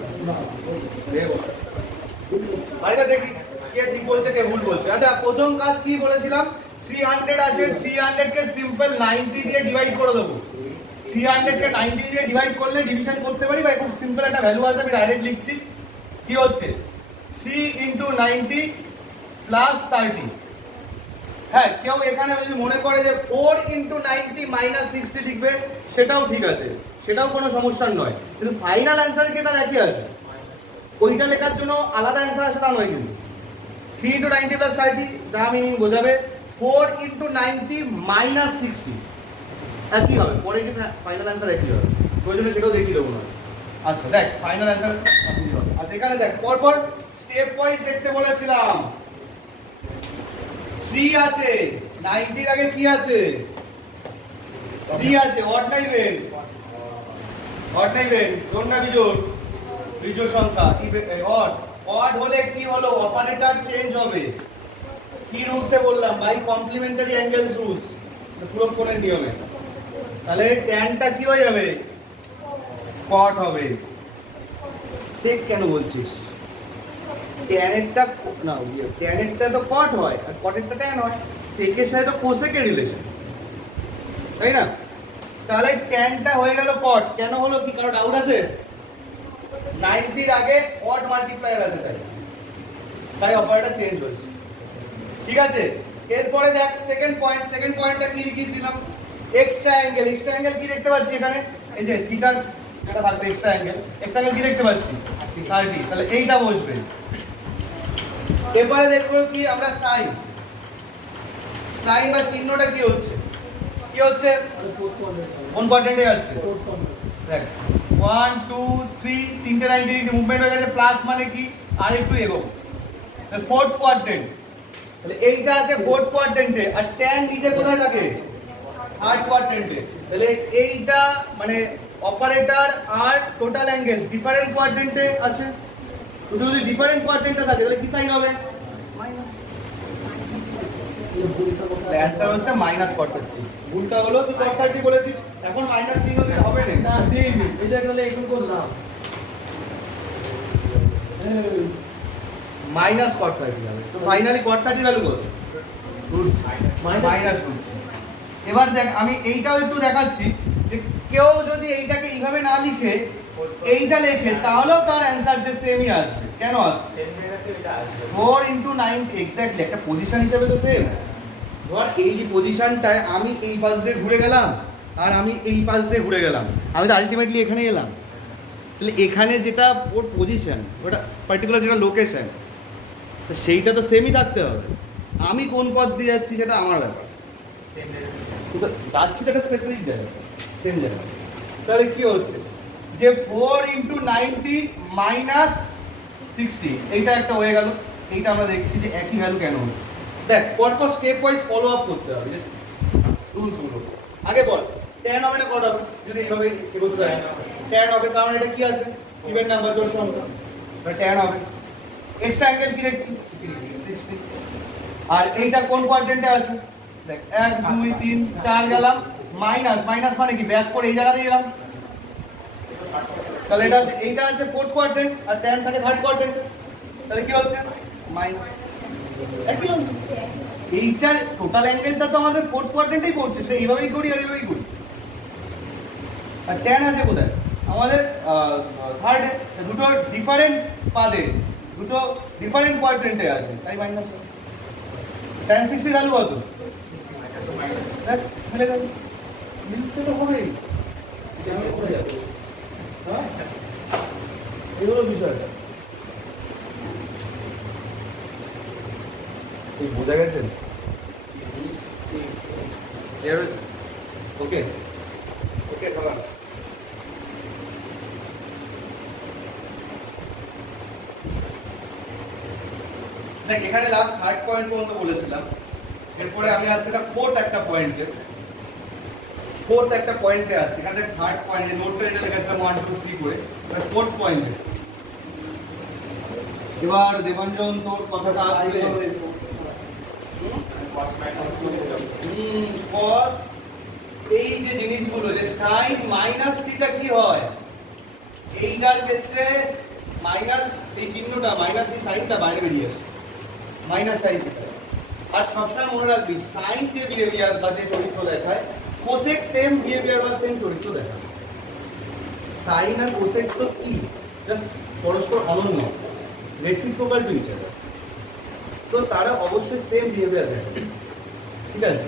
আরেকটা দেখি কে ঠিক বলছে কে ভুল বলছে। আচ্ছা, প্রথম কাজ কি বলেছিলাম? 300 আছে, 300 কে সিম্পল 90 দিয়ে ডিভাইড করে দেবো। 300 কে 90 দিয়ে ডিভাইড করলে ডিভিশন করতে পারি, বা খুব সিম্পল একটা ভ্যালু আছে, আমি ডাইরেক্ট লিখছি। কি হচ্ছে? 3 × 90 প্লাস 30। হ্যাঁ, কেউ এখানে যদি মনে করে যে 4 × 90 মাইনাস 60 লিখবে, সেটাও ঠিক আছে, সেটাও কোনো সমস্যা নয়, কিন্তু ফাইনাল অ্যান্সার কি তার একই আসে? ওইটা লেখার জন্য আলাদা অ্যান্সার আসে তা নয় কিন্তু। 3 × 90 প্লাস 30 যা মিনিং বোঝাবে, 4 × 90 মাইনাস 60 একই হবে, পরে কি ফাইনাল অ্যান্সার একই হবে, ওই জন্য সেটাও দেখিয়ে দেবো না। আচ্ছা দেখ, ফাইনাল অ্যান্সার একই হবে। আচ্ছা, এখানে দেখ পরপর স্টেপ ওয়াইজ দেখতে বলেছিলাম। 3 আছে, 90 এর আগে কি আছে? 3 আছে, অড না ইভেন? অড না ইভেন? জোড় না বিজোড়? বিজোড় সংখ্যা, অড। অড হলে কি হলো? অপারেটর চেঞ্জ হবে। কি রুলসে বললাম? বাই কমপ্লিমেন্টারি অ্যাঙ্গেলস রুলস, পুরো কোণের নিয়মে। তাহলে ট্যানটা কি হয়ে যাবে? কট হবে। সেক কেন বলছিস? ট্যানেরটা না, ট্যানেরটা তো কট হয় আর কটেরটা ট্যান হয়, সেকের সাথে তো কোসেকের রিলেশন, তাই না? তাহলে ট্যানটা হয়ে গেল কট। কেন হলো? কি কারো ডাউট আছে? 90 এর আগে অড মাল্টিপ্লায়ার আছে, তাই অপারেটর চেঞ্জ হয়েছে। ঠিক আছে, এরপরে দেখ সেকেন্ড পয়েন্টটা কি লিখেছিলাম? Extra angle. এক্সট্রা অ্যাঙ্গেল কি দেখতে পাচ্ছি এখানে? এই যে থিটার যেটা থাকবে এক্সট্রা অ্যাঙ্গেল কি দেখতে পাচ্ছি? 30। তাহলে এইটা বসবে। এরপরে দেখবো কি আমরা সাইন বা চিহ্নটা কি হচ্ছে? কোন কোয়াড্রেন্টে আছে? দেখ 1 2 3 তিনটে 90 ডিগ্রি মুভমেন্ট হয়ে গেছে। প্লাস মানে কি? আর একটু এগো, ফোর্থ কোয়াড্রেন্ট। তাহলে এইটা আছে ফোর্থ কোয়াড্রেন্টে, আর ট্যান নিচে কোথায় থাকে? থার্ড কোয়াড্রেন্টে। তাহলে এইটা মানে অপারেটর আর টোটাল অ্যাঙ্গেল ডিফারেন্ট কোয়াড্রেন্টে আছে। তো যদি ডিফারেন্ট কোয়াড্রেন্টে থাকে তাহলে কি সাইন হবে? অ্যান্সার হচ্ছে -40। ভুলটা হলো তুই -30 বলেছিস, এখন মাইনাস চিহ্ন দিলে হবে না। না দিইনি, এটা তাহলে এখন করলাম। মাইনাস cos 30 হবে। তো ফাইনালি cos 30 ভ্যালু কত? Minus root. এবার দেখ আমি এইটাও একটু দেখাচ্ছি যে কেউ যদি এইটাকে এইভাবে না লিখে এইটা লেখে তাহলেও তার অ্যান্সার যে সেমই আসবে। কেন আসবে? 4 × 9 এক্স্যাক্টলি একটা পজিশন হিসেবে তো সেম। ধর এই যে পজিশনটায় আমি এই পাশ দিয়ে ঘুরে গেলাম আর আমি এই পাশ দিয়ে ঘুরে গেলাম, আমি তো আলটিমেটলি এখানে এলাম। তাহলে এখানে যেটা ওর পজিশন, ওটা পার্টিকুলার যেটা লোকেশন, তো সেইটা তো সেমই থাকতে হবে। আমি কোন পথ দিয়ে যাচ্ছি সেটা আমার ব্যাপার, তো যাচ্ছি তো একটা স্পেসিফিক জায়গা, সেম জায়গা। তাহলে কি হচ্ছে যে 4 × 90 - 60 এইটা একটা হয়ে গেল। এইটা আমরা দেখছি যে একই ভ্যালু কেন হচ্ছে। দেখ পরপর স্টেপ ওয়াইজ ফলো আপ করতে হবে যে রুলসগুলো। আগে বল tan হবে না কট হবে যদি এইভাবে এগোতে যায়? tan হবে, কারণ এটা কি আছে ইভেন নাম্বার জোড় সংখ্যা, tan হবে। এক্সট্রা অ্যাঙ্গেল কি দেখছি 60। আর এইটা কোন কোয়াড্রেন্টে আছে? দেখ 1 2 3 4 গেলাম, মাইনাস মাইনাস মানে কি ব্যাক করে এই জায়গাতে গেলাম। তাহলে এটা আছে, এইটা আছে ফোর্থ কোয়াড্রেন্ট আর tan থাকে থার্ড কোয়াড্রেন্ট। তাহলে কি হচ্ছে মাইনাস একই হচ্ছে। এইটার টোটাল অ্যাঙ্গেলটা তো আমাদের ফোর্থ কোয়াড্রেন্টেই পড়ছে, সেটা এইভাবেই করি আর এইভাবেই করি। আর tan আছে কোথায়? আমাদের থার্ডে। দুটো ডিফারেন্ট পাদে, দুটো ডিফারেন্ট কোয়াড্রেন্টে আছে, তাই মাইনাস হবে। tan 60 ভ্যালু কত? দেখ মিলে গেল, মিলতে তো হবেই। হ্যাঁ এই হলো বিষয়টা। এই বোঝা গেছে? ওকে ওকে চলা। দেখ এখানে লাস্ট থার্ড পয়েন্ট পর্যন্ত বলেছিলাম, এরপরে আমি আসছি এটা ফোর্থ একটা পয়েন্টে আসছি। এখানে থার্ড পয়েন্টে নোটটা এটা লেখা 1 2 3 করে, ফোর্থ পয়েন্টে। এবার দেবাঞ্জন তোর কথাটা আসলে cos, এই যে জিনিসগুলো যে sin মাইনাস থিটা কি হয়, এইটার ক্ষেত্রে মাইনাস এই চিহ্নটা মাইনাস এই সাইনটা বাইরে বেরিয়ে আসে, মাইনাস সাইন থিটা। আর সবসময় মনে রাখবি সাইন যে বিহেভিয়ার বা যে চরিত্র দেখায়, কোসেক সেম বিহেভিয়ার বা সেম চরিত্র দেখায়। সাইন আর কোসেক তো কি জাস্ট পরস্পর অনন্য, রেসিপ্রোকাল টু ইচ আদার, তো তারা অবশ্যই সেম বিহেভিয়ার দেখায়। ঠিক আছে,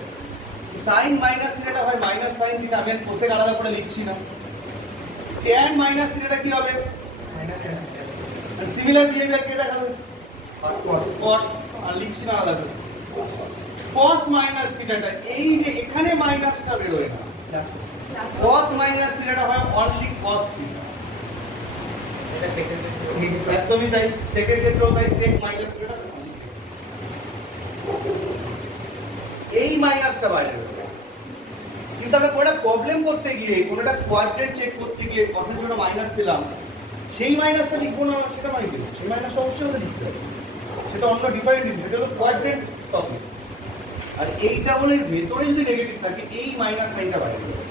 সাইন মাইনাস থিটাটা হয় মাইনাস সাইন থিটা, আমি কোসেক আলাদা করে লিখছি না। tan মাইনাস থিটাটা কি হবে? আর সিমিলার বিহেভিয়ার কে দেখাবে? cot, আর লিখছি না আলাদা করে। cos মাইনাস থিটাটা এই যে এখানে মাইনাসটা বের হয় না, cos মাইনাস থিটাটা হয় অনলি cos থিটা। এটা সেকেন্ড একদমই তাই, সেকেন্ড ক্ষেত্রেও তাই, sec মাইনাস থিটা এই মাইনাসটা বাইরে বের হবে। কিন্তু আমরা কোনটা প্রবলেম করতে গিয়ে, কোনটা কোয়াড্রেন্ট চেক করতে গিয়ে cos-এর জন্য মাইনাস পেলাম, সেই মাইনাসটা লিখবো না, সেটা মানে কি? সেই মাইনাসটা অবশ্যই আমাদের লিখতে হবে, সেটা অন্য ডিফারেন্ট জিনিস, সেটা হলো কোয়াড্রেন্ট টপিক। আর এইটা হলে ভেতরে যদি নেগেটিভ থাকে এই মাইনাস সাইনটা বাইরে বেরোবে।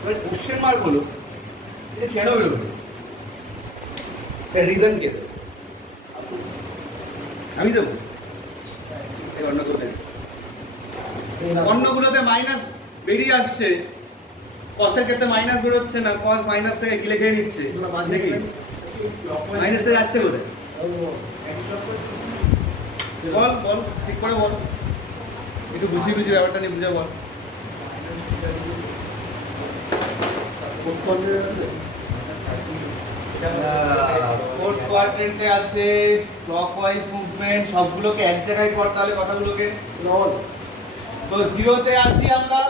এবার কোশ্চেন মার্ক হলো এটা কেন বেরোবে, এর রিজন কে দেবে? আমি দেবো? এই অন্যগুলোতে মাইনাস বেরিয়ে আসছে, কসের ক্ষেত্রে মাইনাস বেরোচ্ছে না, কস মাইনাসটাকে গিলে খেয়ে নিচ্ছে, মাইনাসটা যাচ্ছে কোথায়? বল বল ঠিক করে বল, একটু বুঝিয়ে ব্যাপারটা নিয়ে বুঝে বল। ফোর্থ কোয়াড্রেন্টে আছে, ক্লকওয়াইজ মুভমেন্ট, সবগুলোকে এক জায়গায় কর তাহলে কথাগুলোকে। তো জিরোতে আছি আমরা,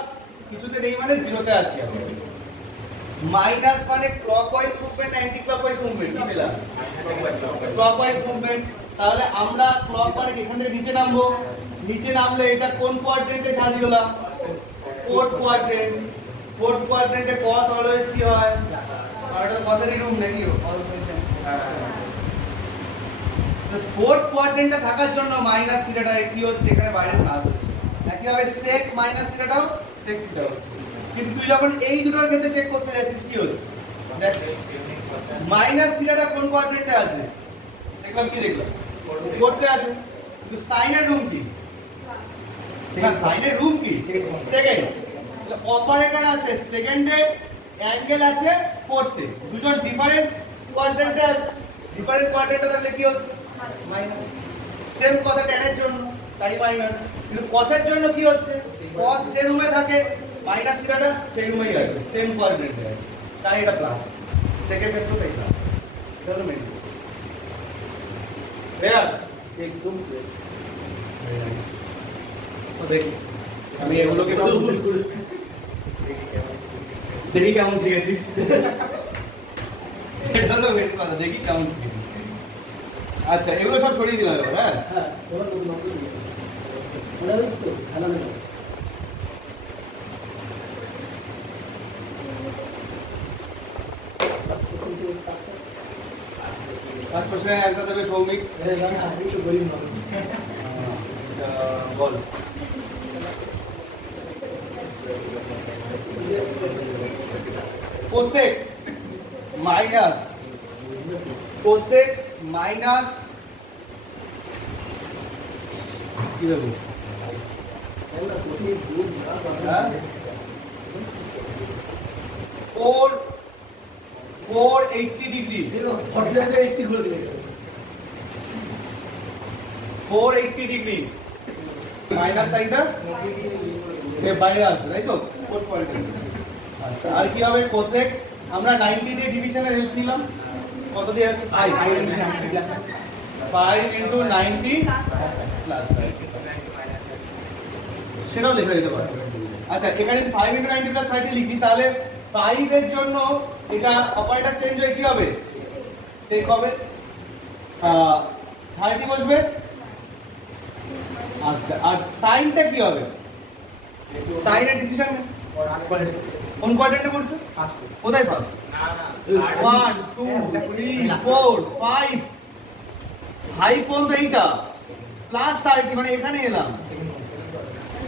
কিছুতে নেই মানে জিরোতে আছি আমরা। মাইনাস মানে ক্লকওয়াইজ মুভমেন্ট না অ্যান্টি ক্লকওয়াইজ মুভমেন্ট? কি পেলাম? Clockwise movement. তাহলে আমরা ক্লক মানে এখান থেকে নিচে নামবো, নিচে নামলে এটা কোন কোয়াড্রেন্টে সাজি হলাম? Fourth quadrant. ফোর্থ কোয়াড্রেন্টে cos অলওয়েজ কি হয়? আর এটা cosেরই রূপ নাকি? ফোর্থ কোয়াড্রেন্টে থাকার জন্য মাইনাস থিটাটা কি হচ্ছে, এখানে বাইরে প্লাস হচ্ছে। একইভাবে sec মাইনাস থিটাটাও sec থিটা হচ্ছে। কিন্তু তুই যখন এই দুটোর ক্ষেত্রে চেক করতে যাচ্ছিস কি হচ্ছে? দেখ মাইনাস থিটাটা কোন কোয়াড্রেন্টে আছে? দেখলাম কি দেখলাম? করতে আছে, কিন্তু সাইনের রুম কি? হ্যাঁ, সাইনের রুম কি? সেকেন্ড। তাহলে অপারেটর আছে সেকেন্ডে, অ্যাঙ্গেল আছে ফোর্থে, দুজন ডিফারেন্ট কোয়াড্রেন্টে আছে। ডিফারেন্ট কোয়াড্রেন্টে থাকলে কি হচ্ছে? মাইনাস। সেম কথা tan এর জন্য, তাই মাইনাস। কিন্তু cos এর জন্য কি হচ্ছে? cos যে রুমে থাকে মাইনাস থিটাটা সেই রুমেই আছে, সেম কোয়াড্রেন্টে আছে, তাই এটা প্লাস। সেকেন্ড ক্ষেত্রে তাই প্লাস। এটা হলো মেইন। ক্লিয়ার? একদম ভেরি নাইস। তো দেখি আমি এগুলোকে ভুল করেছি। দেখি কেমন শিখেছিস। এটা হলো মেইন কথা, দেখি কেমন শিখেছিস। আচ্ছা, এগুলো সব সরিয়ে দিলাম এবার। হ্যাঁ, হ্যাঁ, এবার নতুন অঙ্ক শুরু করো। মনে আছে তো? খেলা নেই। ফার্স্ট কোশ্চেনের অ্যান্সার দেবে সৌমিক। আমি তো গরিব মানুষ। বল। কোসেক মাইনাস কি দেবো? আমরা কোথায় বুঝ না হ্যাঁ? 480 ডিগ্রি, দেখো 40 জায়গায় 80 করে দিলে 480 ডিগ্রি মাইনাস সাইনটা এর বাইরে আসবে, তাই তো? 440। আচ্ছা, আর কি হবে? কোসেক আমরা 90 দিয়ে ডিভিশনের হেল্প নিলাম, কত দিয়ে আছে? 5 into 90 প্লাস, সেটাও লেখা যেতে পারে। আচ্ছা, এখানে 5 into 90 প্লাস 30 লিখি, তাহলে 5 এর জন্য এটা অপারেটর চেঞ্জ হয়ে কি হবে? সেক হবে, 30 বসবে। আচ্ছা, আর সাইনটা কি হবে? সাইনের ডিসিশন কোন কোয়াড্রেন্টে পড়ছে? কোথায় ফার্স্ট? 1 2 3 4 5 5 পর্যন্ত এইটা প্লাস 30, মানে এখানে এলাম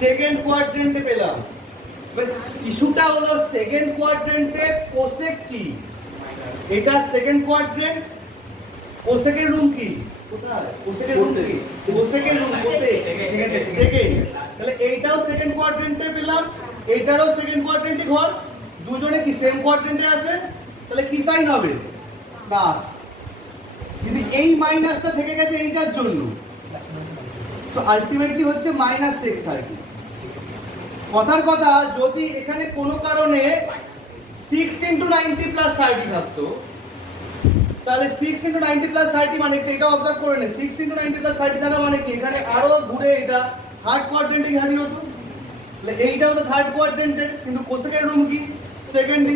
সেকেন্ড কোয়াড্রেন্টে পেলাম। ইস্যুটা হলো সেকেন্ড কোয়াড্রেন্টে কোসেক কি? এটা সেকেন্ড কোয়াড্রেন্ট, কোসেকের রুম কি? কোথায়? কোসেকের রুম কি? কোসেকের রুম কোসেক সেকেন্ড। তাহলে এইটাও সেকেন্ড কোয়াড্রেন্টে পেলাম, এইটারও সেকেন্ড কোয়াড্রেন্টে ঘর, দুজনে কি সেম কোয়াড্রেন্টে আছে, তাহলে কি সাইন হবে? প্লাস। কিন্তু এই মাইনাসটা থেকে গেছে এইটার জন্য, তো আলটিমেটলি হচ্ছে মাইনাস সেক 30। কথার কথা, যদি এখানে কোনো কারণে 6 into 90 plus 30 থাকতো, তাহলে 6 into 90 plus 30 মানে কি? এটা অবজার্ভ করে নে, 6 into 90 plus 30 থাকা মানে কি? এখানে আরো ঘুরে এটা থার্ড কোয়াড্রেন্টে হাজির হতো। তাহলে এইটাও তো থার্ড কোয়াড্রেন্টে, কিন্তু কোসেকের রুম কি? সেকেন্ডে।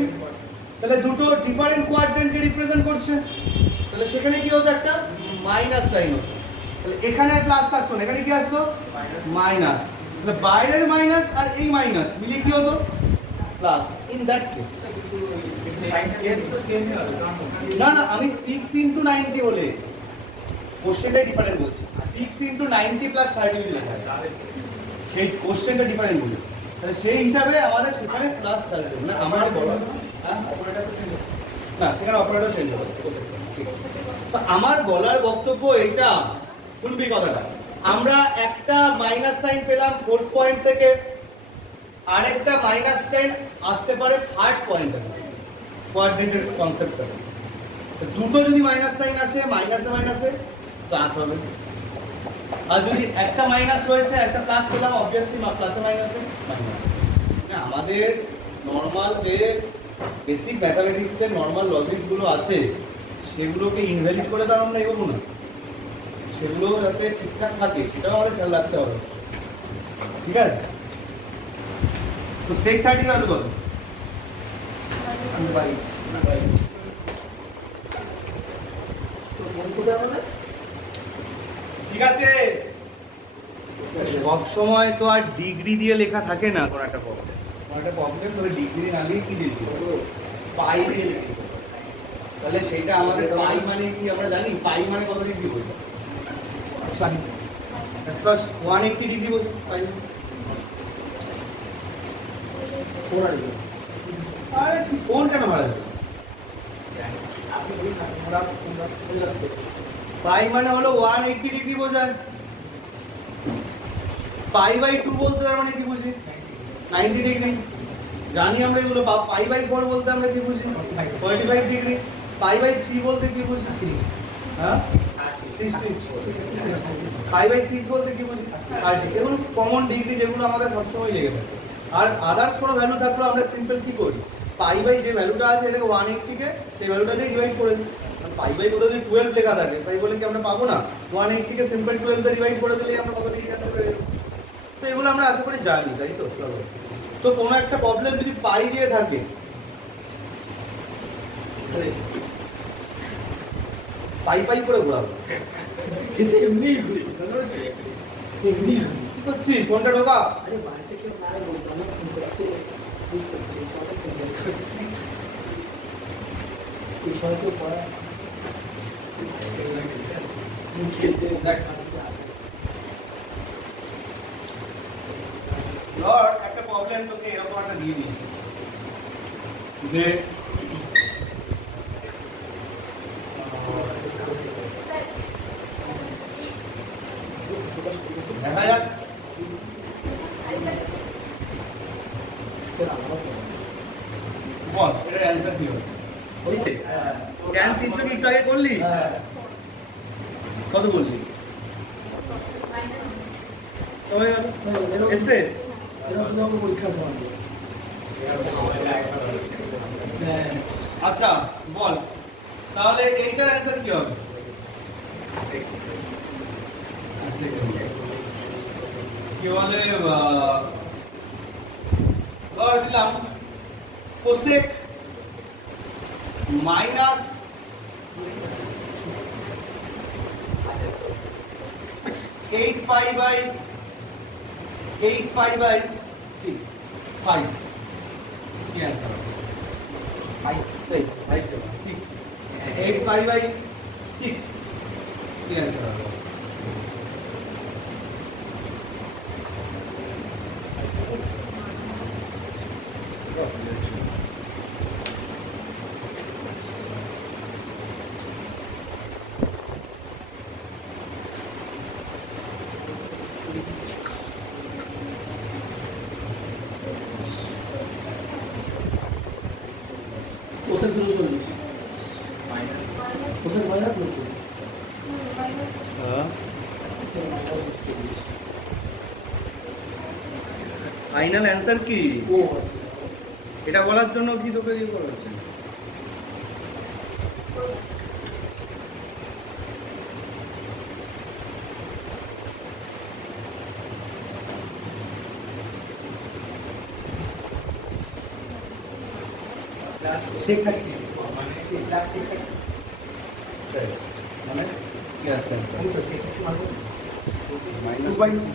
তাহলে দুটো ডিফারেন্ট কোয়াড্রেন্টকে রিপ্রেজেন্ট করছে, তাহলে সেখানে কি হতো? একটা মাইনাস সাইন হতো। তাহলে এখানে প্লাস থাকতো না, এখানে কি আসতো? মাইনাস। তাহলে বাইরের মাইনাস আর এই মাইনাস মিলে কি হতো? প্লাস। ইন দ্যাট কেস না না, আমি 6 into 90 বলে কোশ্চেনটা ডিফারেন্ট বলছি। 6 into 90 plus 30 যদি লেখা হয়, সেই কোশ্চেনটা ডিফারেন্ট বলেছি, তাহলে সেই হিসাবে আমাদের সেখানে প্লাস 30 না আমার বলা। হ্যাঁ, অপারেটর তো চেঞ্জ হবে না, সেখানে অপারেটর চেঞ্জ হবে। তো আমার বলার বক্তব্য এইটা, শুনবি কথাটা, আমরা একটা মাইনাস সাইন পেলাম ফোর্থ পয়েন্ট থেকে, আরেকটা মাইনাস সাইন আসতে পারে থার্ড পয়েন্ট থেকে। কোয়াড্রেন্টের কনসেপ্টটা, দুটো যদি মাইনাস সাইন আসে, মাইনাসে মাইনাসে প্লাস হবে, আর যদি একটা মাইনাস রয়েছে একটা প্লাস পেলাম, অবভিয়াসলি প্লাসে মাইনাসে মাইনাস। আমাদের নর্মাল যে বেসিক ম্যাথামেটিক্সের নর্মাল লজিকস গুলো আছে, সেগুলোকে ইনভ্যালিড করে তো আমরা এগোবো না, সেগুলো যাতে ঠিকঠাক থাকে সেটাও আমাদের খেয়াল রাখতে হবে। ঠিক আছে? তো সেক 30 ভ্যালু কত? ঠিক আছে, সব সময় তো আর ডিগ্রি দিয়ে লেখা থাকে না কোন একটা প্রবলেম। কোন একটা প্রবলেম ধরে ডিগ্রি না লিখে কি দিয়ে দিতে, পাই দিয়ে লিখে। তাহলে সেইটা আমাদের পাই মানে কি আমরা জানি? পাই মানে কত ডিগ্রি বলবো? 180 ডিগ্রি বলছি পাই। আরে ফোন কেন ভাড়া? পাই মানে হলো 180 ডিগ্রি বোঝায়। পাই বাই 2 বলতে তার মানে কি বুঝি? 90 ডিগ্রি। জানি আমরা এগুলো। পাই বাই 4 বলতে আমরা কি বুঝি? 45 ডিগ্রি। পাই বাই 3 বলতে কি বুঝি? হ্যাঁ 60। পাই বাই 6 বলতে কি বুঝি? 30। এগুলো কমন ডিগ্রি যেগুলো আমাদের সবসময় লেগে থাকে। আর আদার্স কোনো ভ্যালু থাকলে আমরা সিম্পল কি করি? পাই বাই যে ভ্যালুটা আছে এটাকে 180 কে সেই ভ্যালুটা দিয়ে ডিভাইড করে দিই। পাই বাই কোথাও যদি 12 লেখা থাকে তাই বলে কি আমরা পাবো না? 180 কে সিম্পল 12 দিয়ে ডিভাইড করে দিলেই আমরা কত ডিগ্রি আনতে পারি। তো এগুলো আমরা আশা করি জানি, তাই তো? তো কোনো একটা প্রবলেম যদি পাই দিয়ে থাকে, পাই পাই করে ঘোরাবো। সেটা এমনিই ঘুরি, এমনি কি করছিস? ফোনটা ঢোকা। আরে বাড়িতে কেউ না বলতো, আমার ফোন করছে, মিস করছে, সবাই ফোন করছে। এই সময় কেউ পড়া খেলতে দেখ। ধর একটা প্রবলেম তোকে এরকম একটা দিয়ে দিয়েছি যে দেখা যাক বল এটার অ্যান্সার কি হবে? ট্যান 300 কি একটু আগে করলি? কত করলি? হয়ে গেল। এসে এরা শুধু আমার পরীক্ষার সময় আচ্ছা বল তাহলে এইটার অ্যান্সার কি হবে? কি বলে ধর দিলাম কোসেক মাইনাস 8 পাই বাই 6 5 কি অ্যান্সার হবে? 8 পাই বাই 6 কি অ্যান্সার হবে? কোসেক 240 কোসেক মাইনাস 240 হ্যাঁ কোসেক মাইনাস 240 ফাইনাল অ্যান্সার কি? ও আচ্ছা এটা বলার জন্য কি তোকে কি করা হচ্ছে? শেখ থাকি মানে কি আছে মাইনাস 2/60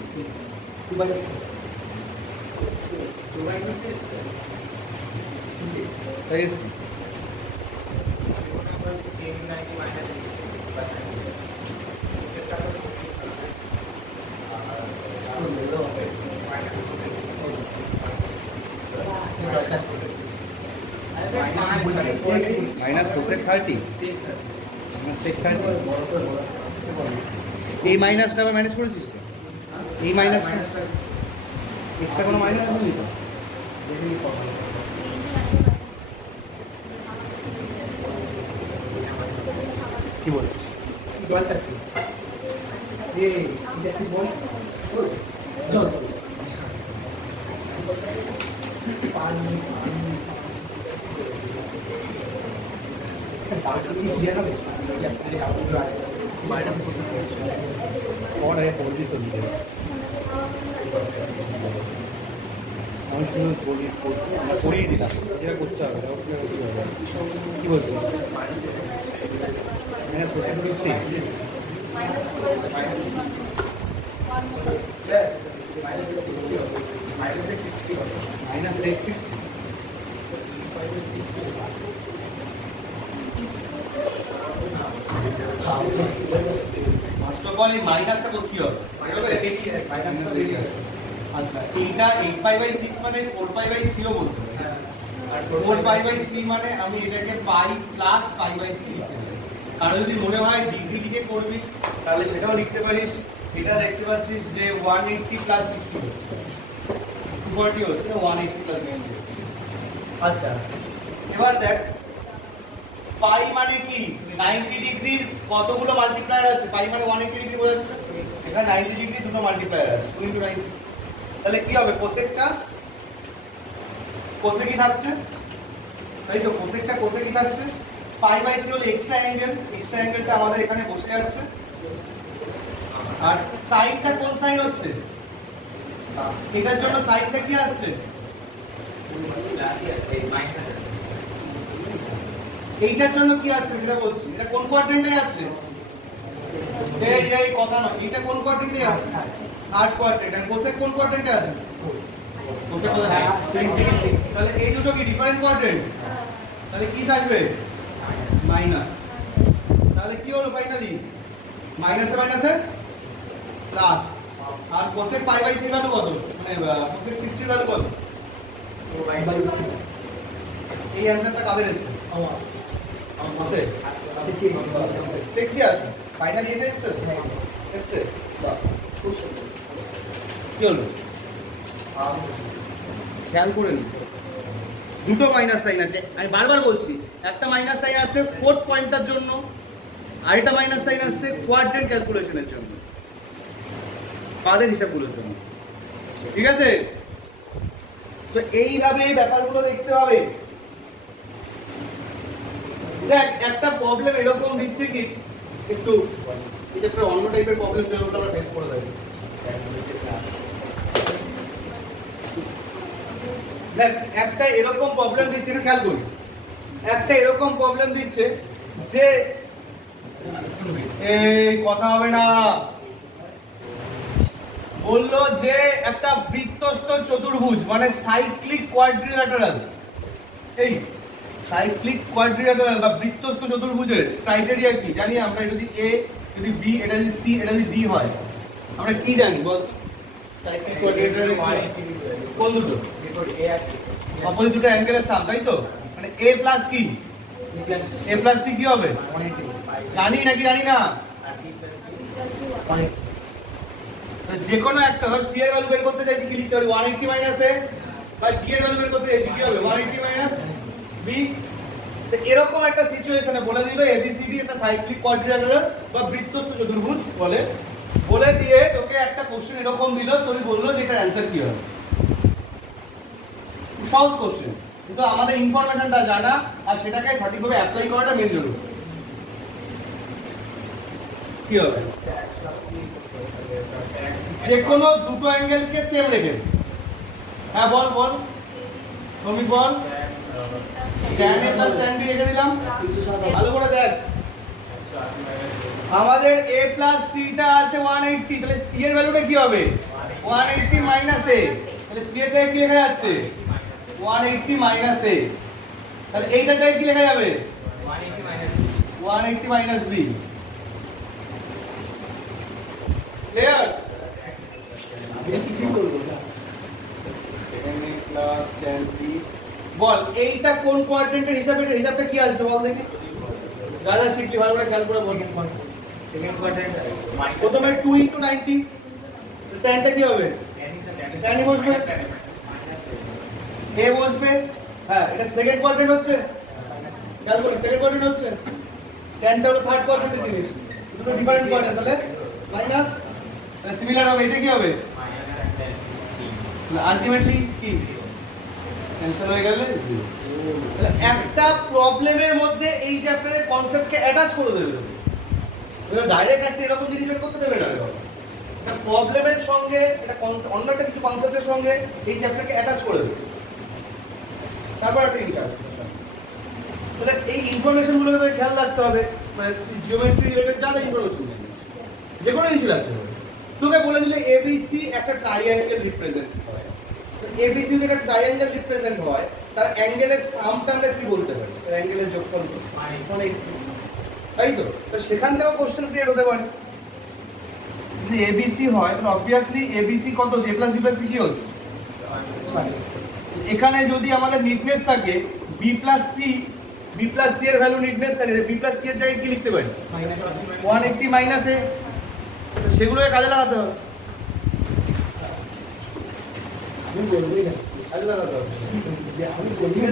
মাইনাস কোসেক 30 সেক 30 এই মাইনাসটা আবার ম্যানেজ করেছিস তো? এই মাইনাসটা এক্সট্রা কোনো মাইনাস নেই তো? কি বলছিস? জলটা কি এটা কি বল জল পানি माइनस को और है बोली तो नहीं है আমি শুধু বলি পড়িয়ে দিলাম যেটা করতে হবে কি বলছো? Minus 60 minus 60 first of all এই মাইনাসটা কি হবে? আচ্ছা এইটা 8 পাই বাই 6 মানে 4 পাই বাই 3 ও বলতে পারি। আর 4 পাই বাই 3 মানে আমি এটাকে পাই প্লাস পাই বাই 3 লিখতে পারি। কারো যদি মনে হয় ডিগ্রি লিখে করবি তাহলে সেটাও লিখতে পারিস। এটা দেখতে পাচ্ছিস যে 180 প্লাস 60 হচ্ছে, 240 হচ্ছে না, 180 প্লাস 60 হচ্ছে। আচ্ছা এবার দেখ পাই মানে কি, 90 ডিগ্রির কতগুলো মাল্টিপ্লায়ার আছে? পাই মানে 180 ডিগ্রি বোঝাচ্ছে, এখানে 90 ডিগ্রি দুটো মাল্টিপ্লায়ার আছে, 2 × 90। তাহলে কি হবে? কোসেকটা কোসে কি থাকছে, তাই তো, কোসেকটা কোসে কি থাকছে, পাই বাই 3 হলো এক্সট্রা অ্যাঙ্গেল, এক্সট্রা অ্যাঙ্গেলটা আমাদের এখানে বসে যাচ্ছে। আর সাইনটা কোন সাইন হচ্ছে? এটার জন্য সাইনটা কি আসছে? এইটার জন্য কি আসছে এটা বলছি, এটা কোন কোয়াড্রেন্টে আছে? এই কথা না, এটা কোন কোয়াড্রেন্টে আছে? Third quadrant. আর কোসেক কোন কোয়াড্রেন্টে আছে? কোসেক কোথায়? তাহলে এই দুটো কি ডিফারেন্ট কোয়াড্রেন্ট? তাহলে কি থাকবে? মাইনাস। তাহলে কি হলো ফাইনালি? মাইনাসে মাইনাসে প্লাস। আর কোসেক পাই বাই 3 ভ্যালু কত, মানে কোসেক 60 ভ্যালু কত? এই অ্যানসারটা কাদের এসেছে? আছে দেখ কি আছে ফাইনালি এটা এসেছে, এসেছে কি হলো খেয়াল করে নি, দুটো মাইনাস সাইন আছে। আমি বারবার বলছি একটা মাইনাস সাইন আসছে ফোর্থ পয়েন্টটার জন্য, আরেকটা মাইনাস সাইন আসছে কোয়াড্রেন্ট ক্যালকুলেশনের জন্য, পাদের হিসাবগুলোর জন্য। ঠিক আছে, তো এইভাবে ব্যাপারগুলো দেখতে হবে। দেখ একটা প্রবলেম এরকম দিচ্ছে কি, একটু এটা একটা অন্য টাইপের প্রবলেম যেটা আমরা ফেস করে থাকি। দেখ একটা এরকম প্রবলেম দিচ্ছে, এটা খেয়াল করি, একটা এরকম প্রবলেম দিচ্ছে যে এই কথা হবে না, বললো যে একটা বৃত্তস্থ চতুর্ভুজ মানে সাইক্লিক কোয়াড্রিল্যাটারাল, এই সাইক্লিক কোয়াড্রিল্যাটারাল বা বৃত্তস্থ চতুর্ভুজের ক্রাইটেরিয়া কি জানি আমরা? এটা যদি এ, যদি বি, এটা যদি সি, এটা যদি ডি হয়, আমরা কি জানি বল? সাইক্লিক কোয়াড্রিল্যাটারাল কোন দুটো? অপোজিট দুটো অ্যাঙ্গেলের সাম, তাই তো? মানে এ প্লাস কি, এ প্লাস সি কি হবে? জানি নাকি জানি না? যে কোনো একটা, ধর সি এর ভ্যালু বের করতে চাইছি, কি লিখতে হবে? 180 মাইনাস এ, বা ডি এর ভ্যালু বের করতে চাইছি, কি হবে? 180 মাইনাস বি। তো এরকম একটা সিচুয়েশনে বলে দিল এবিসিডি একটা সাইক্লিক কোয়াড্রিল্যাটারাল বা বৃত্তস্থ চতুর্ভুজ বলে, বলে দিয়ে তোকে একটা কোশ্চেন এরকম দিল, তুই বললো যে এটার অ্যানসার কি হবে। সহজ কোশ্চেন, কিন্তু আমাদের ইনফরমেশনটা জানা আর সেটাকে সঠিকভাবে অ্যাপ্লাই করাটা মেন জরুরি। কি হবে? যে কোনো দুটো অ্যাঙ্গেলকে সেম রেখে, হ্যাঁ বল বল শ্রমিক বল, tan a plus tan b রেখে দিলাম। ভালো করে দেখ, আমাদের a plus c টা আছে 180, তাহলে c এর ভ্যালুটা কি হবে? 180 মাইনাস a, তাহলে c এর জায়গায় কি লেখা যাচ্ছে? 180 মাইনাস a, তাহলে এইটা জায়গায় কি লেখা যাবে? 180 মাইনাস b। ক্লিয়ার? বল এইটা কোন কোয়াড্রেন্টের হিসাবে, এর হিসাবটা কি আসবে বল দেখি? দাদা শিখলি ভালো করে খেয়াল করে বল। প্রথমে 2 × 90, tanটা কি হবে? tan বসবে, a বসবে, হ্যাঁ এটা সেকেন্ড কোয়াড্রেন্ট হচ্ছে, খেয়াল করে সেকেন্ড কোয়াড্রেন্ট হচ্ছে, tanটা হলো থার্ড কোয়াড্রেন্টের জিনিস, দুটো ডিফারেন্ট কোয়াড্রেন্ট, তাহলে মাইনাস, সিমিলার হবে, এটা কি হবে? আলটিমেটলি কি ক্যান্সেল হয়ে গেলে 0। একটা প্রবলেমের মধ্যে এই চ্যাপ্টারের কনসেপ্টকে অ্যাটাচ করে দেবে, ডাইরেক্ট একটা এরকম জিনিস বের করতে দেবে না, একটা প্রবলেমের সঙ্গে এটা অন্য একটা কিছু কনসেপ্টের সঙ্গে এই চ্যাপ্টারকে অ্যাটাচ করে দেবে, তারপর একটা ইনসার্ট। তাহলে এই ইনফরমেশনগুলোকে তোকে খেয়াল রাখতে হবে, মানে জিওমেট্রি রিলেটেড যা যা ইনফরমেশন জানিস, যে কোনো কিছু রাখতে হবে। তোকে বলে দিলে এবিসি একটা ট্রাইঅ্যাঙ্গেল রিপ্রেজেন্ট হয়, এবিসি যদি একটা ট্রাইঅ্যাঙ্গেল রিপ্রেজেন্ট হয় তার অ্যাঙ্গেলের সামটা আমরা কি বলতে পারি? তার অ্যাঙ্গেলের যোগফল, তাই তো? তো সেখান থেকেও কোশ্চেন ক্রিয়েট হতে পারে। যদি এবিসি হয় তাহলে অবভিয়াসলি এবিসি কত? a plus b plus c কি হচ্ছে? এখানে যদি আমাদের নিটনেস থাকে b plus c b plus c এর ভ্যালু নিডনেস তাহলে b প্লাস c এর জায়গায় কি লিখতে পারি 180 মাইনাস a, তো সেগুলোকে কাজে লাগাতে হবে। আমি বলবোই লাগছি কাজে লাগাতে হবে, যে আমি বলি না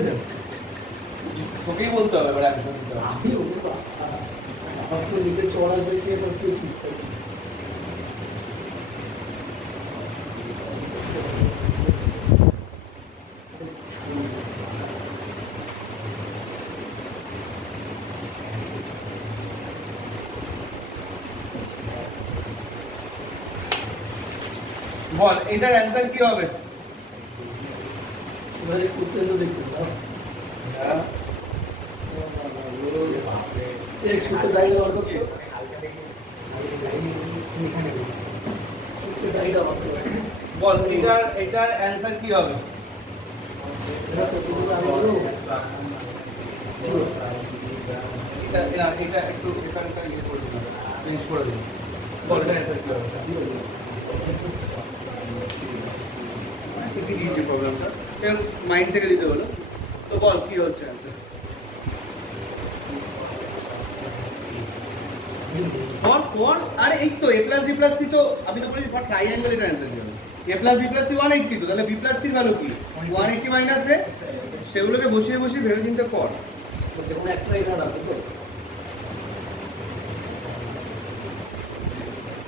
তোকেই বলতে হবে এবার অ্যাকশন নিতে হবে। আমি ওকে আমার তো লিখে চড়া হয়ে গিয়ে তো কি বল এটার অ্যান্সার কি হবে? এবারে কোশ্চেনটা দেখতে দাও এক সূত্র ডাইরে অর্ধ সূত্র ডাইরে অর্ধ বল এটার অ্যান্সার কি হবে? এটা তো তুমি আমি বলবো এটা একটু এখানটা ইয়ে করে দিন, চেঞ্জ করে দিন। বল এটার অ্যান্সার কি হবে? কি দিয়েছে প্রবলেমটা? কেন মাইন্ড থেকে দিতে হলো? তো বল কি হচ্ছে অ্যান্সার? কোন আরে এই তো a plus b plus c, তো আমি তো বলেছি ফর ট্রাইঅ্যাঙ্গেল এটা অ্যান্সার দিও। a plus b plus c 180, তো তাহলে b প্লাস c এর ভ্যালু কি 180 মাইনাস a, সেগুলোকে বসিয়ে বসিয়ে ভেবে চিন্তে কর। যেমন একটা এটা রাখবে তো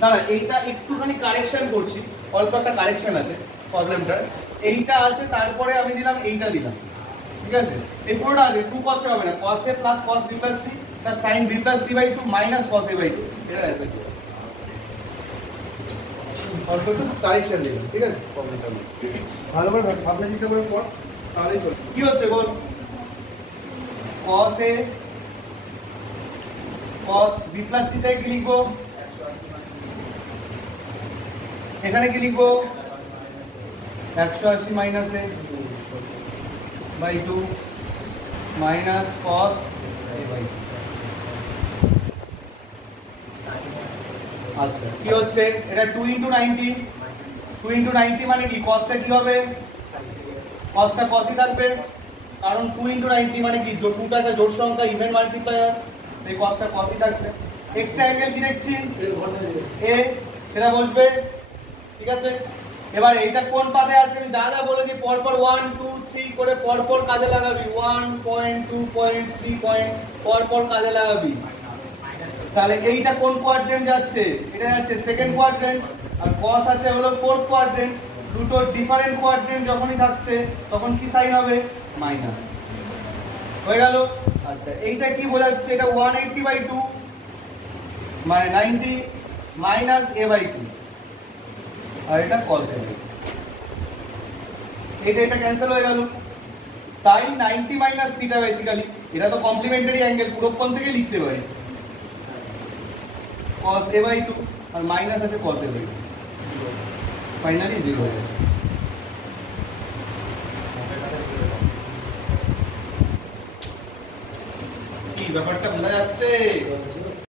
দাঁড়া এইটা একটুখানি কারেকশন করছি, অল্প একটা কারেকশন আছে প্রবলেমটার। এইটা আছে তারপরে আমি দিলাম এইটা দিলাম, ঠিক আছে? এই পুরোটা আছে 2 cos a হবে না, cos a plus cos b plus c plus sin b plus c by 2 minus cos a by 2, এটা আছে কি অল্প একটু কারেকশন দিলাম, ঠিক আছে? প্রবলেমটা ভালো করে ভাবনা চিন্তা করে পড়, তাহলেই চলবে। কি হচ্ছে বল? cos a cos b plus c টাকে কি লিখবো? এখানে কি লিখবো? 180 minus a by 2 minus cos a by 2। আচ্ছা কি হচ্ছে? এটা 2 * 90, 2 * 90 মানে কি? cosটা কি হবে? cosটা cosই থাকবে, কারণ 2 * 90 মানে কি? টুটা একটা জোড় সংখ্যা, ইভেন মাল্টিপ্লায়ার, এই cosটা cosই থাকবে। এক্সট্রা অ্যাঙ্গেল কি দেখছি? এর ঘটনা a, সেটা বসবে, ঠিক আছে? এবার এইটা কোন পাদে আছে আমি যা যা বলেছি পরপর 1 2 3 করে পরপর কাজে লাগাবি, 1 পয়েন্ট 2 পয়েন্ট 3 পয়েন্ট পরপর কাজে লাগাবি। তাহলে এইটা কোন কোয়াড্রেন্ট যাচ্ছে? এটা যাচ্ছে সেকেন্ড কোয়াড্রেন্ট, আর cos আছে হলো ফোর্থ কোয়াড্রেন্ট। দুটো ডিফারেন্ট কোয়াড্রেন্ট যখনই থাকছে তখন কি সাইন হবে? মাইনাস হয়ে গেল। আচ্ছা এইটা কি বোঝাচ্ছে? এটা 180/2 মানে 90 মাইনাস a/2, আর এটা cos a, এটা ক্যান্সেল হয়ে গেল। sin 90 মাইনাস থিটা বেসিক্যালি এটা তো কমপ্লিমেন্টারি অ্যাঙ্গেল, পুরো কোণ থেকে লিখতে পারি cos a/2 আর মাইনাস আছে cos a/2, ফাইনালি 0 হয়ে গেছে। কি ব্যাপারটা বোঝা যাচ্ছে?